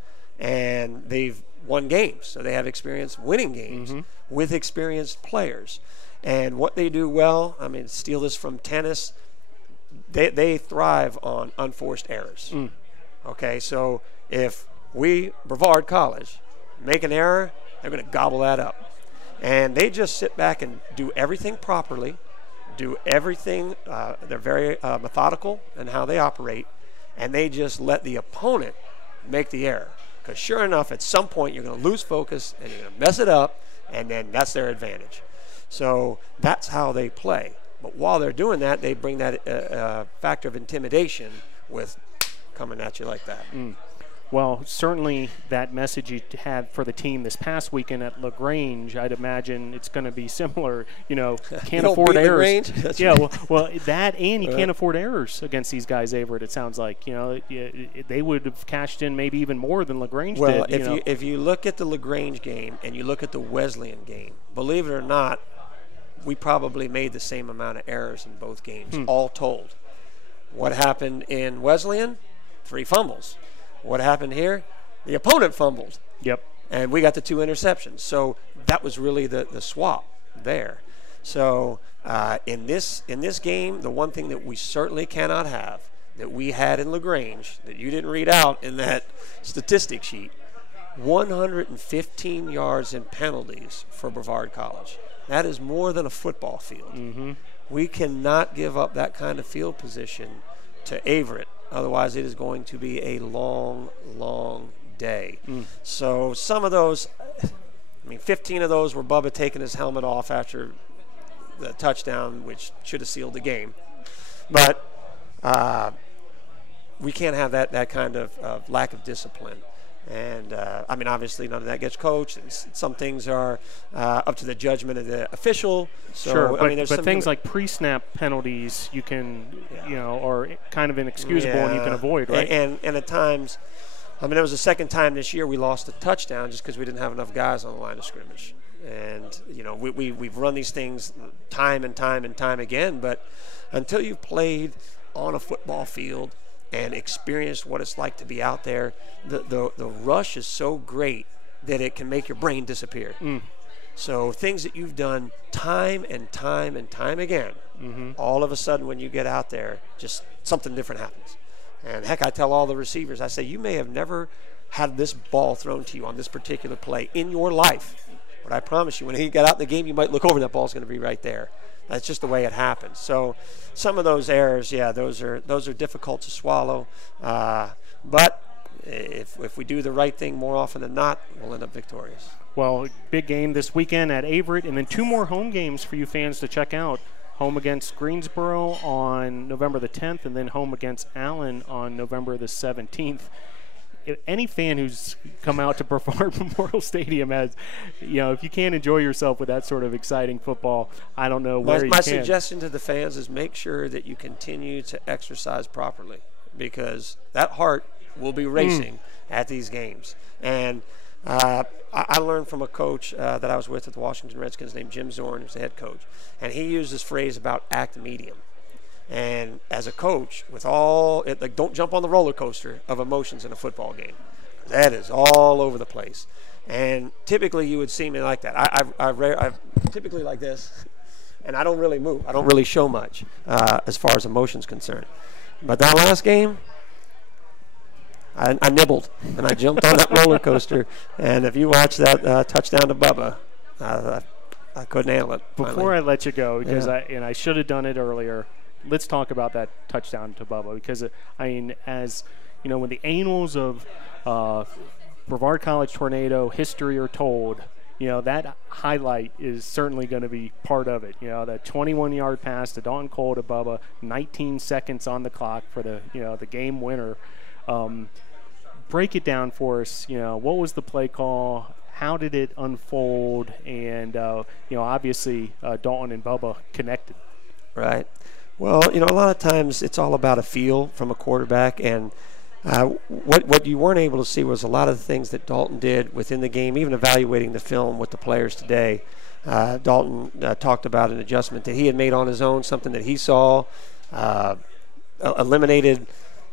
And they've won games, so they have experience winning games with experienced players. And what they do well, steal this from tennis, they thrive on unforced errors. Okay, so if Brevard College, make an error, they're going to gobble that up. And they just sit back and do everything properly, do everything. They're very methodical in how they operate, and they just let the opponent make the error. Because sure enough, at some point, you're going to lose focus and you're going to mess it up, and then that's their advantage. So that's how they play. But while they're doing that, they bring that factor of intimidation with coming at you like that. Well, certainly that message you had for the team this past weekend at LaGrange, I'd imagine it's going to be similar. Can't afford errors. Well, that and you can't afford errors against these guys, Averett, it sounds like. They would have cashed in maybe even more than LaGrange did. Well, if you look at the LaGrange game and you look at the Wesleyan game, believe it or not, we probably made the same amount of errors in both games, all told. What happened in Wesleyan? 3 fumbles. What happened here? The opponent fumbled. Yep. And we got the 2 interceptions. So that was really the swap there. So in this game, the one thing that we certainly cannot have, that we had in LaGrange, that you didn't read out in that statistic sheet, 115 yards in penalties for Brevard College. That is more than a football field. We cannot give up that kind of field position to Averett. Otherwise, it is going to be a long, long day. So some of those, 15 of those were Bubba taking his helmet off after the touchdown, which should have sealed the game. But we can't have that kind of lack of discipline. And, obviously none of that gets coached. And some things are up to the judgment of the official. So, sure, but things like pre-snap penalties you can, are kind of inexcusable and you can avoid, right? And at times, it was the second time this year we lost a touchdown just because we didn't have enough guys on the line of scrimmage. And, we've run these things time and time and time again. But until you've played on a football field and experienced what it's like to be out there, the rush is so great that it can make your brain disappear. So things that you've done time and time and time again, all of a sudden when you get out there, just something different happens. And heck, I tell all the receivers, I say, you may have never had this ball thrown to you on this particular play in your life. But I promise you, when he got out in the game, you might look over and that ball's going to be right there. That's just the way it happens. So some of those errors, those are difficult to swallow. But if we do the right thing more often than not, we'll end up victorious. Well, big game this weekend at Averett, and then 2 more home games for you fans to check out. Home against Greensboro on November the 10th, and then home against Allen on November the 17th. any fan who's come out to Brevard Memorial Stadium has, if you can't enjoy yourself with that sort of exciting football, I don't know where you can. My suggestion to the fans is make sure that you continue to exercise properly, because that heart will be racing at these games. And I learned from a coach that I was with at the Washington Redskins named Jim Zorn, who's the head coach, and he used this phrase about act medium. And as a coach, with don't jump on the roller coaster of emotions in a football game. That is all over the place. And typically you would see me like that. I typically like this, and I don't really move. I don't really show much as far as emotions concerned. But that last game, I nibbled, and I jumped on that roller coaster. And if you watch that touchdown to Bubba, I couldn't handle it. Before I let you go, because I should have done it earlier, let's talk about that touchdown to Bubba, because, as you know, when the annals of Brevard College Tornado history are told, that highlight is certainly going to be part of it. That 21-yard pass to Dalton Cole to Bubba, 19 seconds on the clock for the game winner. Break it down for us. What was the play call? How did it unfold? And obviously Dalton and Bubba connected. Right. Well, a lot of times it's all about a feel from a quarterback, and what you weren't able to see was a lot of the things that Dalton did within the game, even evaluating the film with the players today. Dalton talked about an adjustment that he had made on his own, something that he saw, eliminated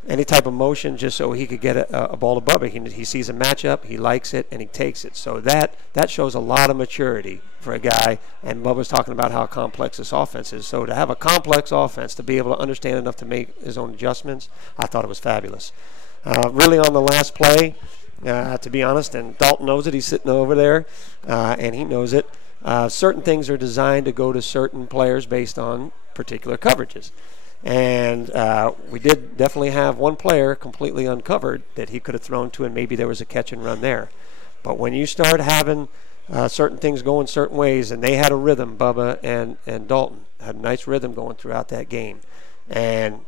any type of motion just so he could get a ball to Bubba. He sees a matchup, he likes it, and he takes it. So that shows a lot of maturity for a guy, and Bubba's talking about how complex this offense is. So to have a complex offense, to be able to understand enough to make his own adjustments, I thought it was fabulous. Really on the last play, to be honest, and Dalton knows it, he's sitting over there, and he knows it. Certain things are designed to go to certain players based on particular coverages. And we did definitely have one player completely uncovered that he could have thrown to, and maybe there was a catch and run there. But when you start having certain things going certain ways, and they had a rhythm, Bubba and Dalton had a nice rhythm going throughout that game. And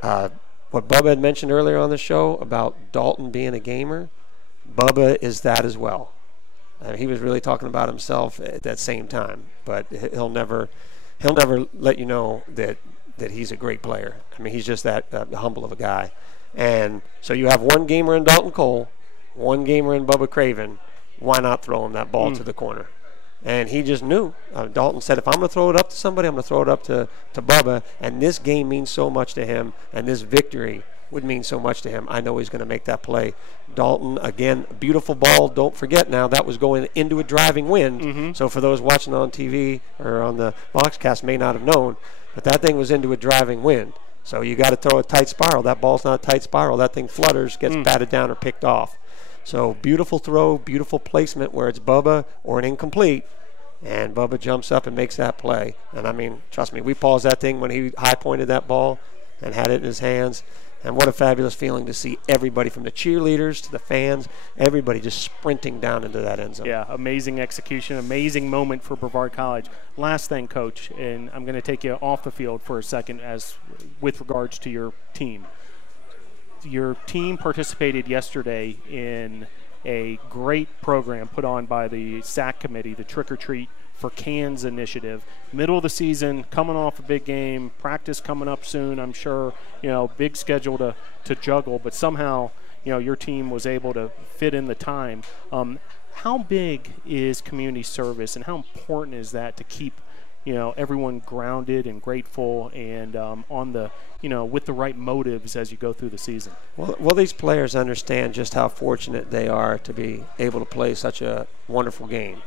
what Bubba had mentioned earlier on the show about Dalton being a gamer, Bubba is that as well. He was really talking about himself at that same time, but he'll never let you know that he's a great player. I mean, he's just that humble of a guy. And so you have one gamer in Dalton Cole, one gamer in Bubba Craven. Why not throw him that ball to the corner? And he just knew. Dalton said, if I'm going to throw it up to somebody, I'm going to throw it up to Bubba. And this game means so much to him, and this victory would mean so much to him. I know he's going to make that play. Dalton, again, beautiful ball. Don't forget now, that was going into a driving wind. Mm-hmm. So for those watching on TV or on the Boxcast may not have known, but that thing was into a driving wind. So you got to throw a tight spiral. That ball's not a tight spiral. That thing flutters, gets batted down or picked off. So beautiful throw, beautiful placement where it's Bubba or an incomplete, and Bubba jumps up and makes that play. And, I mean, trust me, we paused that thing when he high-pointed that ball and had it in his hands. And what a fabulous feeling to see everybody from the cheerleaders to the fans, everybody just sprinting down into that end zone. Yeah, amazing execution, amazing moment for Brevard College. Last thing, Coach, and I'm going to take you off the field for a second with regards to your team. Your team participated yesterday in a great program put on by the SAC committee, the Trick or Treat for Cans initiative. Middle of the season, coming off a big game, practice coming up soon, I'm sure, big schedule to juggle, but somehow, your team was able to fit in the time. How big is community service, and how important is that to keep, everyone grounded and grateful and on the, with the right motives as you go through the season? Well, these players understand just how fortunate they are to be able to play such a wonderful game.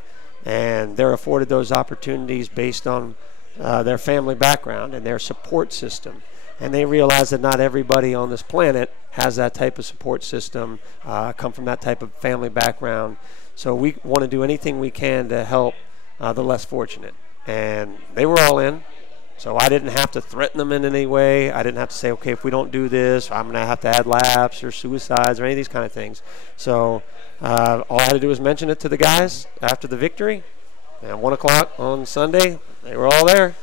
And they're afforded those opportunities based on their family background and their support system. And they realize that not everybody on this planet has that type of support system, come from that type of family background. So we want to do anything we can to help the less fortunate. And they were all in. So I didn't have to threaten them in any way. I didn't have to say, okay, if we don't do this, I'm going to have to add laps or suicides or any of these kind of things. So all I had to do was mention it to the guys after the victory. And 1 o'clock on Sunday, they were all there.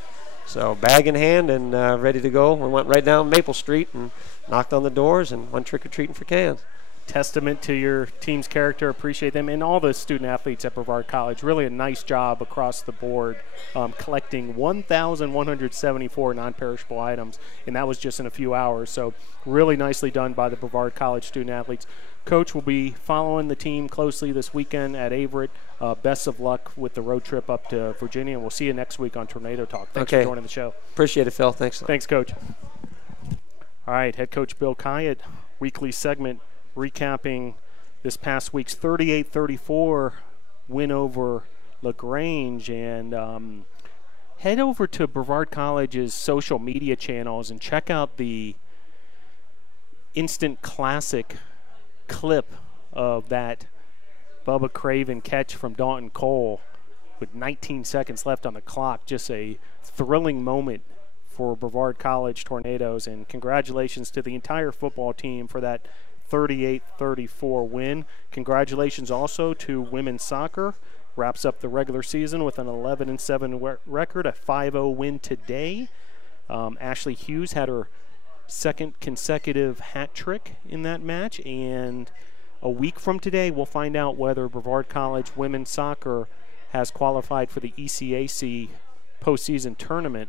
So bag in hand and ready to go. We went right down Maple Street and knocked on the doors and went trick-or-treating for cans. testament to your team's character. Appreciate them and all the student athletes at Brevard College. Really a nice job across the board, collecting 1,174 non-perishable items, and that was just in a few hours. So really nicely done by the Brevard College student athletes. Coach will be following the team closely this weekend at Averett. Best of luck with the road trip up to Virginia, and we'll see you next week on Tornado Talk. Thanks for joining the show. Appreciate it, Phil. Thanks. Thanks, Coach. All right, head coach Bill Khayat, weekly segment recapping this past week's 38-34 win over LaGrange. And head over to Brevard College's social media channels and check out the instant classic clip of that Bubba Craven catch from Dalton Cole with 19 seconds left on the clock. Just a thrilling moment for Brevard College Tornadoes, and congratulations to the entire football team for that 38-34 win. Congratulations also to women's soccer. Wraps up the regular season with an 11-7 record, a 5-0 win today. Ashley Hughes had her second consecutive hat trick in that match, and a week from today we'll find out whether Brevard College women's soccer has qualified for the ECAC postseason tournament.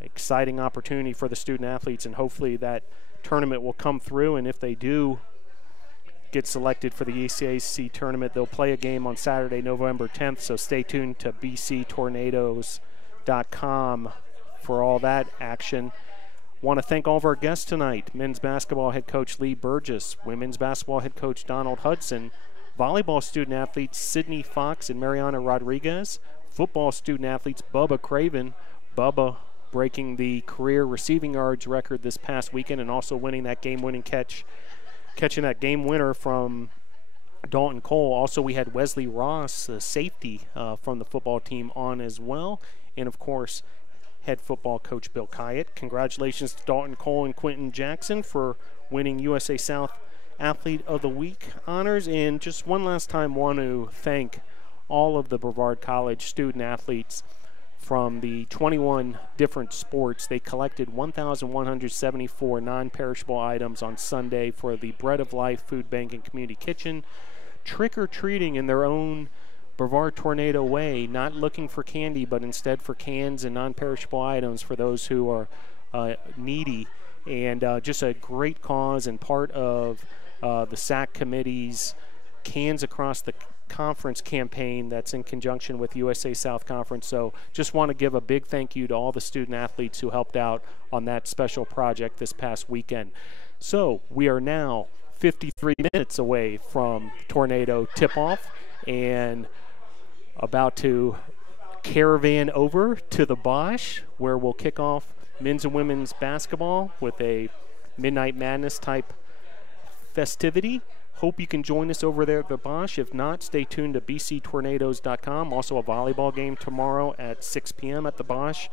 Exciting opportunity for the student athletes, and hopefully that tournament will come through, and if they do get selected for the ECAC tournament, they'll play a game on Saturday, November 10th, so stay tuned to bctornadoes.com for all that action. Want to thank all of our guests tonight: men's basketball head coach Lee Burgess, women's basketball head coach Donald Hudson, volleyball student athletes Sydney Fox and Mariana Rodriguez, football student athletes Bubba Craven, Bubba breaking the career receiving yards record this past weekend and also winning that game-winning catching that game winner from Dalton Cole. Also, we had Wesley Ross, the safety from the football team, on as well, and of course head football coach Bill Khayat. Congratulations to Dalton Cole and Quentin Jackson for winning USA South Athlete of the Week honors. And just one last time, want to thank all of the Brevard College student athletes from the 21 different sports. They collected 1,174 non-perishable items on Sunday for the Bread of Life Food Bank and Community Kitchen, trick-or-treating in their own Brevard Tornado way, not looking for candy, but instead for cans and non-perishable items for those who are needy. And just a great cause and part of the SAC committee's Cans Across the Conference campaign that's in conjunction with USA South Conference. So just want to give a big thank you to all the student athletes who helped out on that special project this past weekend. So we are now 53 minutes away from tornado tip-off and about to caravan over to the Bosch, where we'll kick off men's and women's basketball with a Midnight Madness type festivity. Hope you can join us over there at the Bosch. If not, stay tuned to bctornadoes.com. Also a volleyball game tomorrow at 6 p.m. at the Bosch.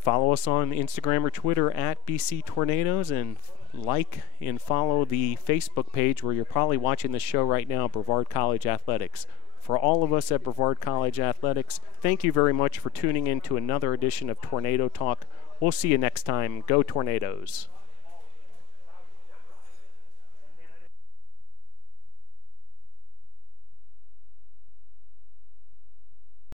Follow us on Instagram or Twitter at bctornadoes, and like and follow the Facebook page where you're probably watching the show right now, Brevard College Athletics. For all of us at Brevard College Athletics, thank you very much for tuning in to another edition of Tornado Talk. We'll see you next time. Go Tornadoes.